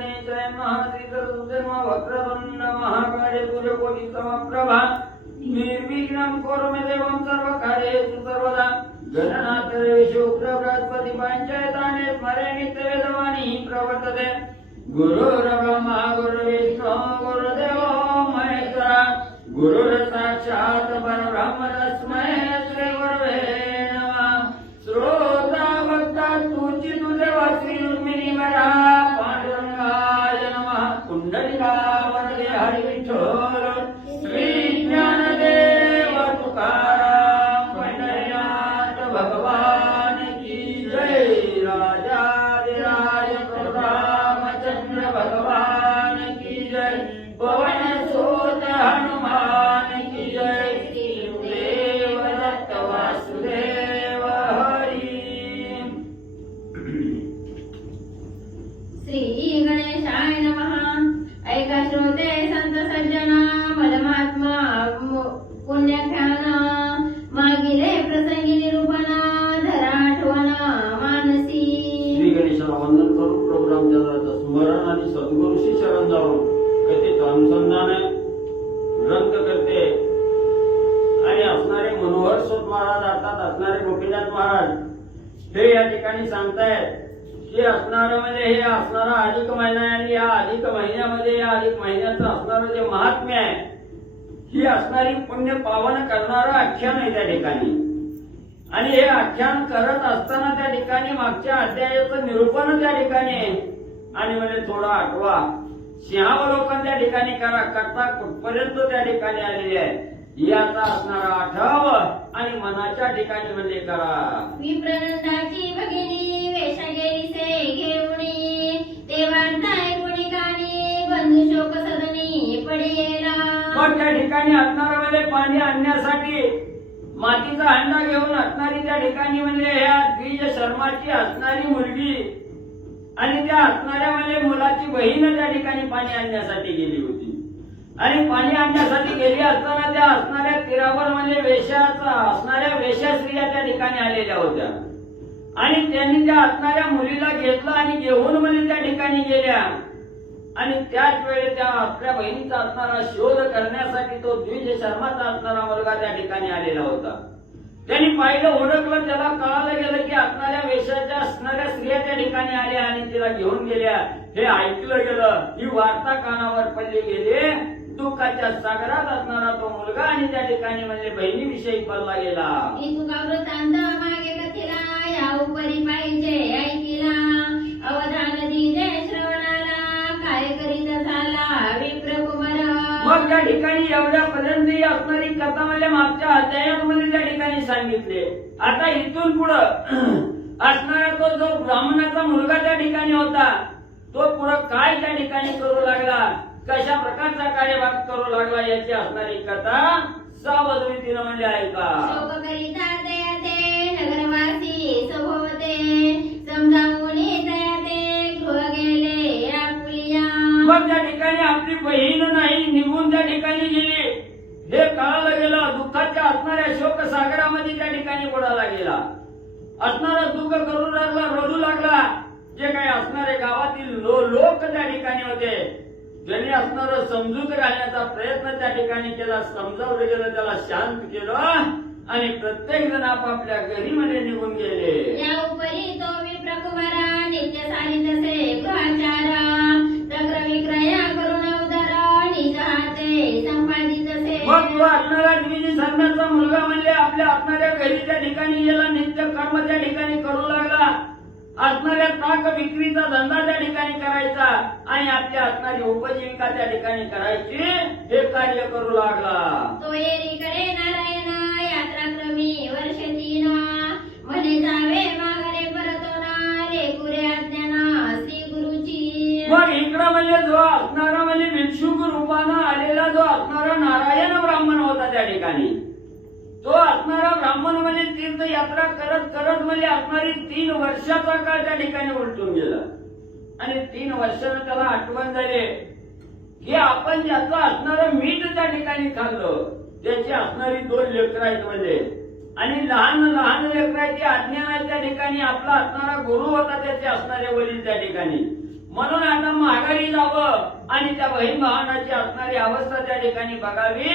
गणेशाय नमः श्री सरस्वती नमः वक्रतुंड महाकाय सूर्यकोटि समप्रभा निर्विघ्नं कुरु मे देवं सर्वकार्येषु सर्वदा गणनाथ शुक्र बृहस्पति पंचायताने स्मरे नित्यवेदवाणी प्रवर्तते गुरुर्ब्रह्मा गुरुर्विष्णु गुरुर्देवो महेश्वरा गुरुर्साक्षात् परब्रह्म तस्मै श्री गुरवे नमः श्रोता वक्ता तुझी देवा श्री रुक्मिणी वरा पांडुरंगाय नमः कुंडलिका वरदे हरि विठ्ठल श्री ज्ञानदेव तुकाराम पंढरीनाथ भगवान की जय राजाधिराज रामचंद्र भगवान की जय पवन सुत हनुमान की जय देव दत्त वासुदेव हरी श्री गणेशाय नमः ऐका श्रोते संत सज्जना मलमात्मा पुण्यख्यान मागिले प्रसंगी निरूपण धरा आठवण मानसी श्री गणेशाला वंदन करून प्रोग्राम चंद्राचं स्मरण आणि सद्गुरूशी शरण जाऊन कथेचं अनुसंधान ग्रंथ करते आणि असणारे मनोहर सोत महाराज अर्थात असणारे गोपीनाथ महाराज हे या ठिकाणी सांगतायत की असणारं म्हणजे हे असणारा अधिक महिना आहे आणि या अधिक महिन्यामध्ये या अधिक महिन्याचं असणारं जे महात्म्य आहे ही असणारी पुण्य पावन करणारं आख्यान आहे त्या ठिकाणी आणि हे आख्यान करत असताना त्या ठिकाणी मागच्या अध्यायाचं निरूपण त्या ठिकाणी आणि म्हणजे थोडा आठवा सिंहावलोकन त्या ठिकाणी करा करता कुठपर्यंत त्या ठिकाणी आलेली आहे याचा असणारा आठव आणि मनाच्या ठिकाणी म्हणजे करा विप्रनंदाची भगिनी वेशा गेलीसे घेऊनी तेव्हांताय गुणिकानी बंधू शोक सदनी पडेला मग त्या ठिकाणी असणाऱ्यामध्ये पाणी आणण्यासाठी मातीचा हंडा घेऊन असणारी त्या ठिकाणी म्हणजे ह्या द्विज शर्माची असणारी मुलगी आणि त्या असणाऱ्यामध्ये मुलाची बहीण त्या ठिकाणी पाणी आणण्यासाठी गेली होती आणि पाणी आणण्यासाठी गेली असताना त्या असणाऱ्या तीरावर म्हणजे वेशाचा असणाऱ्या वेश्या स्त्रिया त्या ठिकाणी आलेल्या होत्या आणि त्यांनी त्या असणाऱ्या मुलीला घेतलं आणि घेऊन म्हणजे त्या ठिकाणी गेल्या आणि त्याच वेळी त्या आपल्या बहिणीचा असणारा शोध करण्यासाठी तो द्विज शर्माचा असणारा मुलगा त्या ठिकाणी आलेला होता त्यांनी पाहिलं ओळखलं त्याला कळालं गेलं की असणाऱ्या वेशाच्या असणाऱ्या स्त्रिया त्या ठिकाणी आल्या आणि तिला घेऊन गेल्या हे ऐकलं गेलं ही वार्ता कानावर पडली गेली दुःखाच्या सागरात असणारा तो मुलगा आणि त्या ठिकाणी म्हणजे बहिणीविषयी पडला गेला मागे कथिला या उपरी पाहिजे ऐकिला अवधान दिजे श्रवणाला काय करीत झाला विप्र कुमार मग त्या ठिकाणी एवढ्यापर्यंत ही असणारी कथा म्हणजे मागच्या अध्यायामध्ये त्या ठिकाणी सांगितले आता इथून पुढं असणारा तो जो ब्राह्मणाचा मुलगा त्या ठिकाणी होता तो पुढं काय त्या ठिकाणी करू लागला कशा प्रकारचा कार्यभाग करू लागला याची असणारी कथा सावधरीतीनं म्हणजे ऐका शोक करीता दयाते नगरवासी सभोवते समजावून दयाते गृह गेले आपुलिया मग त्या ठिकाणी आपली बहीण नाही निघून त्या ठिकाणी गेली हे कळालं गेलं दुःखाच्या असणाऱ्या शोक सागरामध्ये त्या ठिकाणी बुडाला गेला असणारा दुःख करू लागला रडू लागला जे काही असणारे गावातील लोक त्या ठिकाणी होते ज्यांनी असणारं समजूत घालण्याचा प्रयत्न त्या ठिकाणी केला समजावलं गेलं त्याला शांत केलं आणि प्रत्येक जण आपापल्या घरी मध्ये निघून गेले या उपरी तो विप्रकुमारा नित्य सारितसे गृहाचारा चक्र विक्रया करुण उदरा निज हाते संपादितसे मग तो असणारा द्विज शर्माचा मुलगा म्हणजे आपल्या असणाऱ्या घरी त्या ठिकाणी गेला नित्य कर्म त्या ठिकाणी करू लागला असणाऱ्या ताक विक्रीचा धंदा त्या ठिकाणी करायचा आणि आपल्या असणारी उपजीविका त्या ठिकाणी करायची हे कार्य करू लागला तो येरीकडे नारायण यात्राक्रमी वर्ष 3 म्हणे जावे माघारे परतोना लेकुरे आज्ञाना श्री गुरुची मग इकडं म्हणजे जो असणारा म्हणजे भिक्षुक रूपानं आलेला जो असणारा नारायण ब्राह्मण होता त्या ठिकाणी तो असणारा ब्राह्मण म्हणजे तीर्थयात्रा करत करत म्हणजे असणारी 3 वर्षाचा काळ त्या ठिकाणी उलटून गेला आणि 3 वर्षानं त्याला आठवण झाली की आपण ज्याचं असणारं मीठ त्या ठिकाणी खाल्लं त्याची असणारी 2 लेकरं आहेत म्हणजे आणि लहान लहान लेकराची आज्ञा त्या ठिकाणी आपला असणारा गुरु होता त्याचे असणारे वडील त्या ठिकाणी म्हणून आता माघारी जावं आणि त्या बहीण भावनाची असणारी अवस्था त्या ठिकाणी बघावी,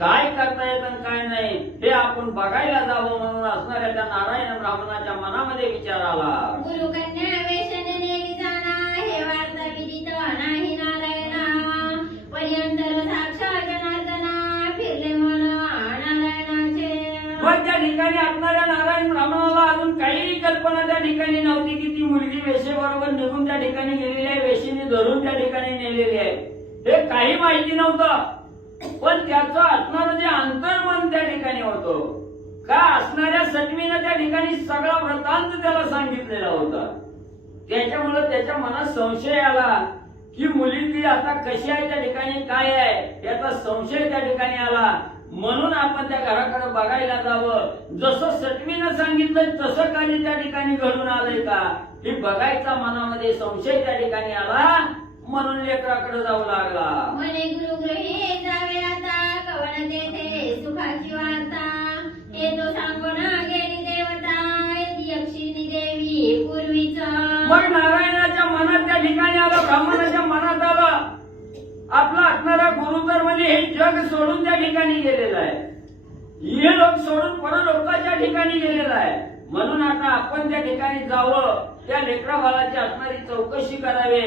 काय करता येत आणि काय नाही हे आपण बघायला जावं म्हणून असणाऱ्या त्या नारायण ब्राह्मणाच्या मनामध्ये विचार आला. गुरुकन्या वेषने नेली जाणा, हे वार्ता विदित नाही नारायणा. पर्यंतर साक्षात जनार्दना, फिरले मन नारायणाचे. पण त्या ठिकाणी असणाऱ्या नारायण ब्राह्मणाला अजून काही कल्पना त्या ठिकाणी नव्हती की ती मुलगी वेशेबरोबर निघून त्या ठिकाणी गेलेली आहे, वेशीने धरून त्या ठिकाणी नेलेली आहे, हे काही माहिती नव्हतं. पण त्याचं असणारं जे अंतर्मन त्या ठिकाणी होतं, का असणाऱ्या सटवीनं त्या ठिकाणी सगळा वृत्तांत त्याला सांगितलेला होता. त्याच्यामुळे त्याच्या मनात संशय आला की मुलगी आता कशी आहे त्या ठिकाणी, काय आहे याचा संशय त्या ठिकाणी आला. म्हणून आपण त्या घराकडे बघायला जावं, जसं सटवीनं सांगितलं तसं काही त्या ठिकाणी घडून आलंय का हे बघायचा मनामध्ये संशय त्या ठिकाणी आला. म्हणून लेकराकडे जाऊ लागला. म्हणे गुरुगृही जावे आता, कवन तेथे सुखाची वार्ता. येतो सांगून गेली देवता, यक्षिणी देवी पूर्वीच. मग नारायणाच्या मनात त्या ठिकाणी आलं, ब्राह्मणाच्या मनात आलं, आपला असणारा गुरु तर म्हणजे हे जग सोडून त्या ठिकाणी गेलेलं आहे, हे लोक सोडून परलोकाच्या ठिकाणी गेलेलं आहे. म्हणून आता आपण त्या ठिकाणी जावं, त्या लेकरा बाळाची असणारी चौकशी करावी,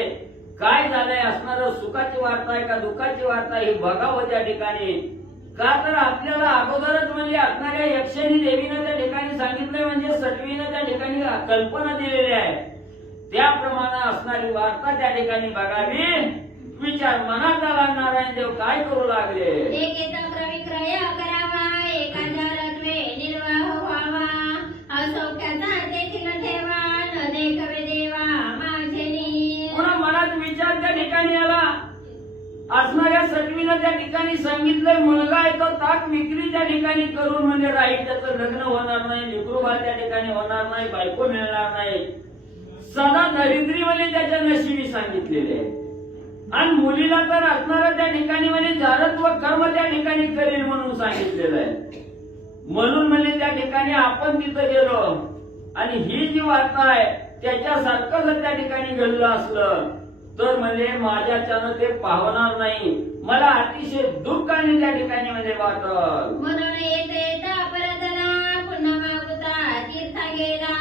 काय झालंय, असणारं सुखाची वार्ता आहे का दुःखाची वार्ता ही बघावं त्या ठिकाणी. का तर आपल्याला अगोदरच म्हणजे असणाऱ्या यक्षिणी देवीनं त्या ठिकाणी सांगितलंय, म्हणजे सटवीनं त्या ठिकाणी कल्पना दिलेली आहे, त्याप्रमाणे असणारी वार्ता त्या ठिकाणी बघावी. विचार मनात आला. नारायण देव काय करू लागले, एकेत प्रविक्रय करावा, एखाद्या रत्वे निर्वाह व्हावा. असौख्याचा तेथील ठेवा, न देखवे देवा माझे. पुन्हा मनात विचार त्या ठिकाणी आला. असणाऱ्या सटवीनं त्या ठिकाणी सांगितलंय, मुलगा आहे तो ताक विक्री त्या ठिकाणी करून म्हणजे राहील, त्याचं लग्न होणार नाही, लेकरूबाळ त्या ठिकाणी होणार नाही, बायको मिळणार नाही, सदा दरिद्री म्हणजे त्याच्या नशिबी सांगितलेले आहे. आणि मुलीला तर असणारं त्या ठिकाणी म्हणजे जारत्व कर्म त्या ठिकाणी करेल म्हणून सांगितलेलं आहे. म्हणून म्हणजे त्या ठिकाणी आपण तिथं गेलो आणि ही जी वार्ता आहे त्याच्यासारखं जर त्या ठिकाणी घडलं असलं तर म्हणजे माझ्याच्यानं ते पावणार नाही, मला अतिशय दुःख आणि त्या ठिकाणी म्हणजे वाटत. म्हणून येता परतला, पुन्हा मागुता तीर्था गेला.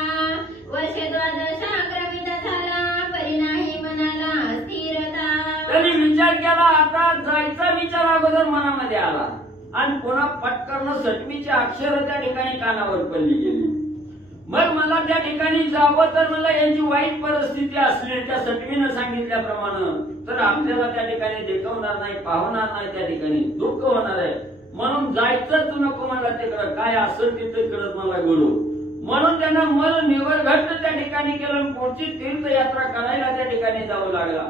वर्ष द्वादश क्रमित झाला, परी नाही मनाला स्थिरता. तरी विचार केला, आता जायचा विचार अगोदर मनामध्ये आला आणि पुन्हा पटकन सटवीची अक्षर त्या ठिकाणी कानावर पडली गेली. मग मला त्या ठिकाणी जावं तर मला यांची वाईट परिस्थिती असली त्या सटवीनं सांगितल्याप्रमाणे तर आपल्याला त्या ठिकाणी देखवणार नाही, पाहणार नाही, त्या ठिकाणी दुःख होणार आहे. म्हणून जायचंच नको मला तिकडं, काय असेल तिथे करत मला घडू. म्हणून त्यांना मन निवडघट्ट त्या ठिकाणी केलं, पुढची तीर्थयात्रा करायला त्या ठिकाणी जावं लागला.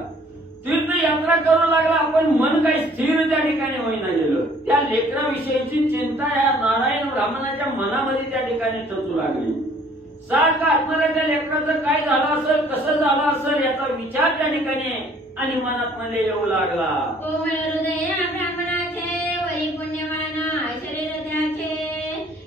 तीर्थयात्रा करू लागला, आपण मन काही स्थिर त्या ठिकाणी होईना गेलं. त्या लेकराविषयीची चिंता या नारायण ब्राह्मणाच्या मनामध्ये त्या ठिकाणी टचू लागली. सारखं असणाऱ्या त्या लेकराचं काय झालं असेल, कसं झालं असेल याचा विचार त्या ठिकाणी आणि मनात मध्ये येऊ लागला. कोमल हृदय ब्राह्मणाचे, वरी पुण्यवान शरीर त्याचे.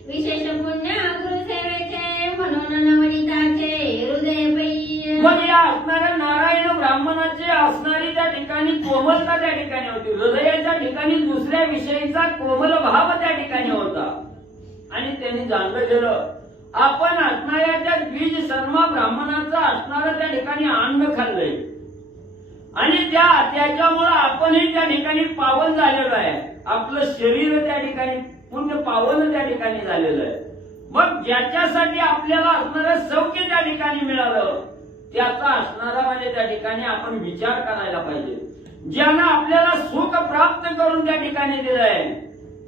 विशेष पुण्य गुरुसेवेचे, म्हणून नवनीताचे हृदय पै. मग या असणाऱ्या नारायण ब्राह्मणाची असणारी त्या ठिकाणी कोमलता त्या ठिकाणी होती, हृदयाच्या ठिकाणी दुसऱ्या विषयीचा कोमल भाव त्या ठिकाणी होता. आणि त्यांनी जाणलं गेलं आपण असणाऱ्या त्या द्विज शर्मा ब्राह्मणाचं असणारं त्या ठिकाणी अन्न खाल्लंय आणि त्याच्यामुळं आपणही त्या ठिकाणी पावन झालेलो आहे, आपलं शरीर त्या ठिकाणी पुण्य पावन त्या ठिकाणी झालेलं आहे. मग ज्याच्यासाठी आपल्याला असणारं सौख्य त्या ठिकाणी मिळालं त्याचा असणारा म्हणजे त्या ठिकाणी आपण विचार करायला पाहिजे. ज्यानं आपल्याला सुख प्राप्त करून त्या ठिकाणी दिलंय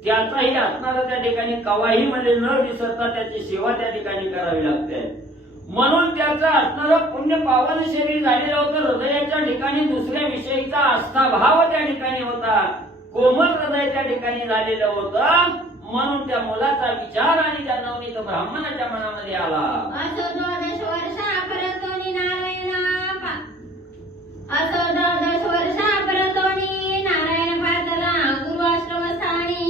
त्याचाही असणारा त्या ठिकाणी कवाही मध्ये न विसरता त्याची सेवा त्या ठिकाणी करावी लागते. म्हणून त्याचं असणारं पुण्य पावन शरीर झालेलं होतं, हृदयाच्या ठिकाणी दुसऱ्या विषयीचा आस्थाभाव त्या ठिकाणी होता, कोमल हृदय त्या ठिकाणी झालेलं होतं. म्हणून त्या मुलाचा विचार आणि त्या नवनीत ब्राह्मणाच्या मनामध्ये आला. असो द्वादश वर्षा परतोनी नारायणा, असो द्वादश वर्षा परतोनी नारायण पातला गुरु आश्रम स्थानी.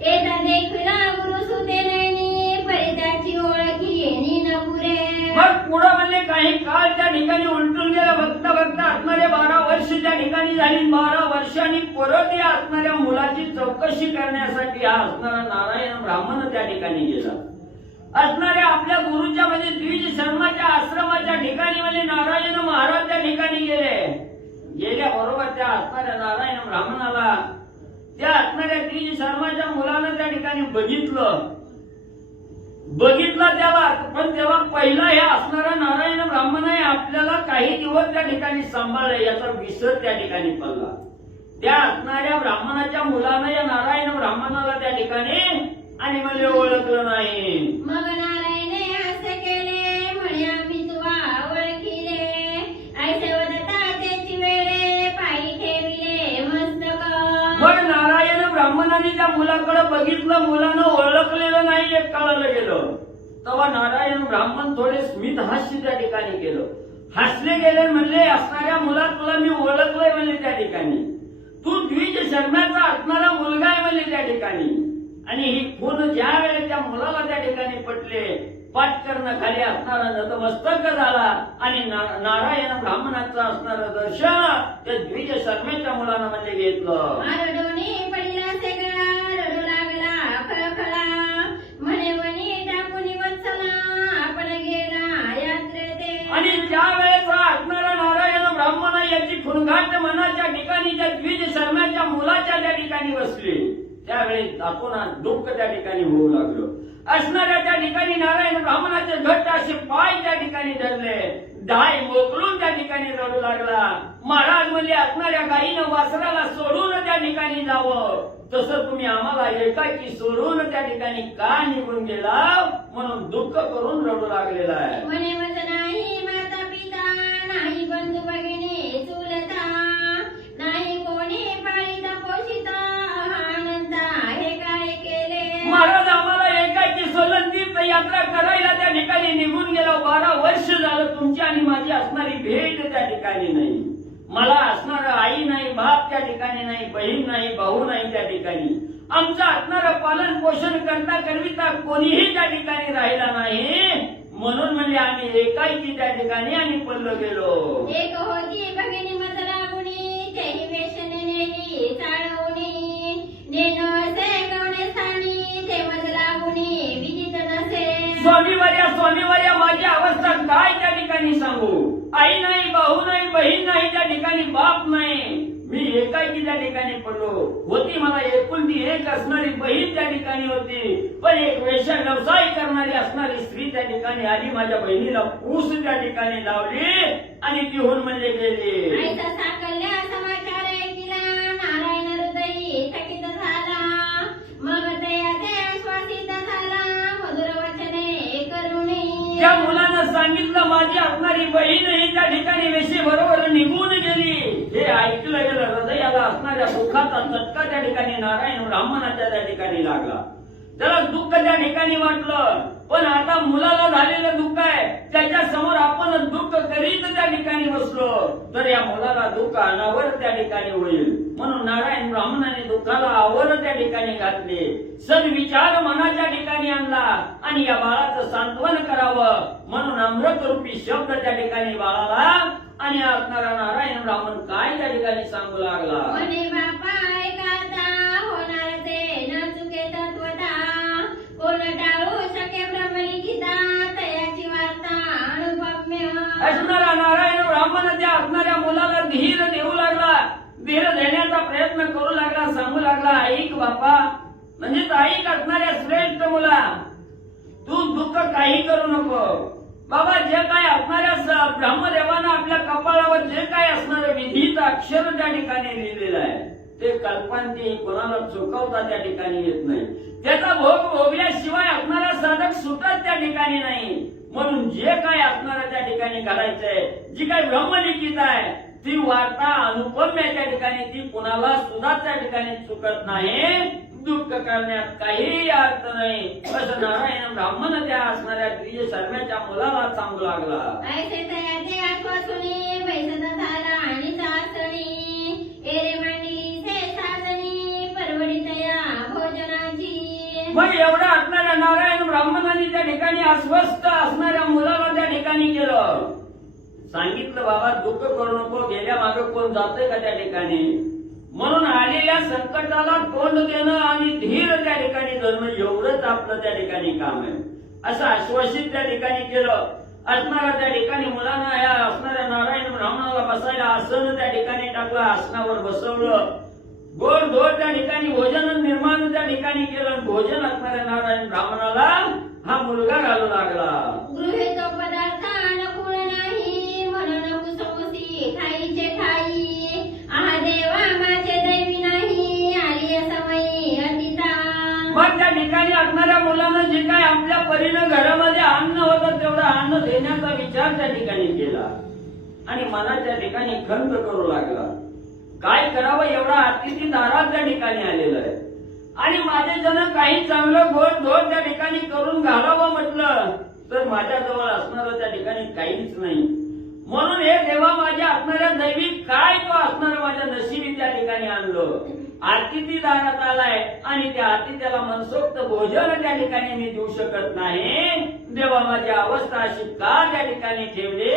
येता देखविला गुरु सुते नैनी, परित्याची ओळखी येणी न पुरे. मग पुढं म्हणजे काही काळ त्या ठिकाणी उलटून गेला, बघता बघता ठिकाणी झाली 12 वर्षांनी परत या असणाऱ्या मुलाची चौकशी करण्यासाठी हा असणारा नारायण ब्राह्मण त्या ठिकाणी गेला. असणाऱ्या आपल्या गुरुच्या म्हणजे द्विज शर्माच्या आश्रमाच्या ठिकाणी म्हणजे नारायण महाराज त्या ठिकाणी गेल्याबरोबर त्या असणाऱ्या नारायण ब्राह्मणाला त्या असणाऱ्या द्विज शर्माच्या मुलानं त्या ठिकाणी बघितलं त्याला. पण तेव्हा पहिला हे असणारा नारायण ब्राह्मण आहे आपल्याला काही दिवस त्या ठिकाणी सांभाळलं याचा विसर त्या ठिकाणी पडला. त्या असणाऱ्या ब्राह्मणाच्या मुलानं या नारायण ब्राह्मणाला त्या ठिकाणी आणि मला ओळखलं नाही. मग नारायणे असे केले म्हणे आम्ही तुवा ओळखिले ऐसे वदता त्याची वेळे पायी ठेविले मस्तक. मग नारायण ब्राह्मणाने त्या मुलाकडे बघितलं, मुलानं ओळखलेलं नाही हे कळलं गेलं. तेव्हा नारायण ब्राह्मण थोडे स्मित हास्य त्या ठिकाणी केलं, हसले गेले. म्हणले असणाऱ्या मुला तुला मी ओळखलंय म्हणले त्या ठिकाणी, तू द्विज शर्माचा असणारा मुलगा आहे म्हणले त्या ठिकाणी. आणि ही खून ज्या वेळेस त्या मुलाला त्या ठिकाणी पटले, पाठ करणं खाली असणारा नतमस्तक झाला आणि नारायण ब्राह्मणाचं असणारं दर्शन त्या द्विज शर्मेच्या मुलानं म्हणजे घेतलं. आरडोनी पडला सेगळा रडू लागला खळखळा म्हणे मनी टाकून वत्सला आपण गेला यात्रेते. आणि ज्या वेळेस असणारा नारायण ब्राह्मण याची खुणघाट मनाच्या ठिकाणी त्या द्विज शर्माच्या मुलाच्या त्या ठिकाणी बसली, त्यावेळेस दाखवून दुःख त्या ठिकाणी होऊ लागलं. असणाऱ्या त्या ठिकाणी नारायण ब्राह्मणाचे घट्ट असे पाय त्या ठिकाणी धरले, डाय मोकळून त्या ठिकाणी रडू लागला. महाराज म्हणजे असणाऱ्या गायीनं वासराला सोडून त्या ठिकाणी जावं, तसं तुम्ही आम्हाला एकाकी सोडून त्या ठिकाणी का निघून गेला म्हणून दुःख करून रडू लागलेला आहे. म्हणे मज नाही माता पिता नाही बंधू भगिनी चुलता नाही कोणी पाळीता पोषिता आनंदा हे काय केले. महाराज आम्हाला एकाकी सोडून तीर्थयात्रा करायला त्या ठिकाणी निघून गेला. 12 वर्ष झालं तुमची आणि माझी असणारी भेट त्या ठिकाणी नाही. मला असणारं आई नाही, बाप त्या ठिकाणी नाही, बहीण नाही, भाऊ नाही त्या ठिकाणी. आमचं असणारं पालन पोषण करता करविता कोणीही त्या ठिकाणी राहिला नाही. म्हणून म्हणजे आम्ही एकाकी त्या ठिकाणी आणि पडलो गेलो. एक होती भगिनी मज लागुनी तेही वेशने नेली चाळवणी नेन असे गवणे स्थानी ते मज लागुनी विदित नसे. स्वामीवर्या माझी अवस्था काय त्या ठिकाणी सांगू. आई नाही, भाऊ नाही, बहीण नाही त्या ठिकाणी, बाप नाही. मी एकाकी त्या ठिकाणी पडलो. होती मला एकुलती एक असणारी बहीण त्या ठिकाणी होती, पण एक व्यवसाय करणारी असणारी स्त्री त्या ठिकाणी आली. माझ्या बहिणीला पूस त्या ठिकाणी लावली आणि ती होऊन म्हणजे गेली. आईचा साकल्ल्या समाचार ऐकिला नारायण हृदयी थकित झाला. मग दयाचे श्वासित झाला मधुर वचने करुणी. त्या मुलानं सांगितलं माझी असणारी बहीण ही त्या ठिकाणी वेशी बरोबर निघून गेली. हे ऐकलं गेलं, हृदयाला असणाऱ्या दुःखाचा चटका त्या ठिकाणी नारायण ब्राह्मणाच्या त्या ठिकाणी लागला. त्याला दुःख त्या ठिकाणी वाटलं, पण आता मुलाला झालेलं दुःख आहे त्याच्या समोर आपण दुःख करीत त्या ठिकाणी बसलो तर या मुलाला दुःख अनावर त्या ठिकाणी होईल. म्हणून नारायण ब्राह्मणाने दुःखाला आवर त्या ठिकाणी घातले, सद्विचार मनाच्या ठिकाणी आणला आणि या बाळाचं सांत्वन करावं म्हणून अमृत रूपी शब्द त्या ठिकाणी बाळाला आणि असणारा नारायण ब्राह्मण काय त्या ठिकाणी सांगू लागला. म्हणे बापा ऐकाता होणार ते न चुके तत्वता कोण टाळू शके ब्रह्मलिखिता तयाची वार्ता अनुपम्य. असणारा नारायण ब्राह्मण त्या असणाऱ्या मुलाला धीर देऊ लागला, धीर देण्याचा प्रयत्न करू लागला, सांगू लागला ऐक बापा म्हणजे ऐक असणाऱ्या श्रेष्ठ मुला, तू दुःख काही करू नको. बाबा जे काय असणाऱ्या ब्रह्मदेवानं आपल्या कपाळावर जे काय असणारं विधीत अक्षर त्या ठिकाणी लिहिलेलं आहे ते कल्पांती कोणाला चुकवता त्या ठिकाणी येत नाही. त्याचा भोग भोगल्याशिवाय असणारा साधक सुटत त्या ठिकाणी नाही. म्हणून जे काय असणारं त्या ठिकाणी घडायचंय, जी काय ब्रह्मलिखित आहे ती वार्ता अनुपम्य त्या ठिकाणी, ती कुणाला सुद्धा त्या ठिकाणी चुकत नाही. दुःख करण्यात काही अर्थ नाही असं नारायण ब्राह्मण त्या असणाऱ्या द्विज शर्माच्या मुलाला सांगू लागला. ऐसे तयाचे आश्वासुनी वैसद झाला आणि चाचणी एरे मांडली से साजणी परवडी तया भोजनाची. मग एवढा असणाऱ्या नारायण ब्राह्मणाने त्या ठिकाणी अस्वस्थ असणाऱ्या मुलाला त्या ठिकाणी केलं. सांगितलं बाबा दुःख करू नको, गेल्या मागे कोण जातंय का त्या ठिकाणी, म्हणून आलेल्या संकटाला तोंड देणं आणि धीर त्या ठिकाणी धरणं एवढंच आपलं त्या ठिकाणी काम आहे, असं आश्वासित त्या ठिकाणी केलं. असणाऱ्या त्या ठिकाणी मुलांना या असणाऱ्या नारायण ब्राह्मणाला बसायला आसन त्या ठिकाणी टाकलं, आसनावर बसवलं. गोड धोड त्या ठिकाणी भोजन निर्माण त्या ठिकाणी केलं. भोजन असणाऱ्या नारायण ब्राह्मणाला हा मुलगा घालू लागला. गृहे तो पदार्थ अनुकूल नाही, म्हणून कुसमुसी खाईचे ठाई. आहा देवा माझे दैवी नाही, आली समयी अतिता. मग त्या ठिकाणी असणाऱ्या मुलानं जे काय आपल्या परीनं घरामध्ये अन्न होतं तेवढं अन्न देण्याचा विचार त्या ठिकाणी केला आणि मनाच्या ठिकाणी खंत करू लागला. काय करावं, एवढा अतिथी दारात त्या ठिकाणी आलेला आहे आणि माझे जण काही चांगलं गोड धोड त्या ठिकाणी करून घालावं म्हटलं तर माझ्याजवळ असणारं त्या ठिकाणी काहीच नाही. म्हणून हे देवा माझ्या असणाऱ्या दैवी काय तो असणारं माझ्या नशिबी त्या ठिकाणी आणलं. अतिथी दारात आलाय आणि त्या अतिथ्याला मनसोक्त भोजन त्या ठिकाणी मी देऊ शकत नाही. देवा माझी अवस्था अशी का त्या ठिकाणी ठेवली,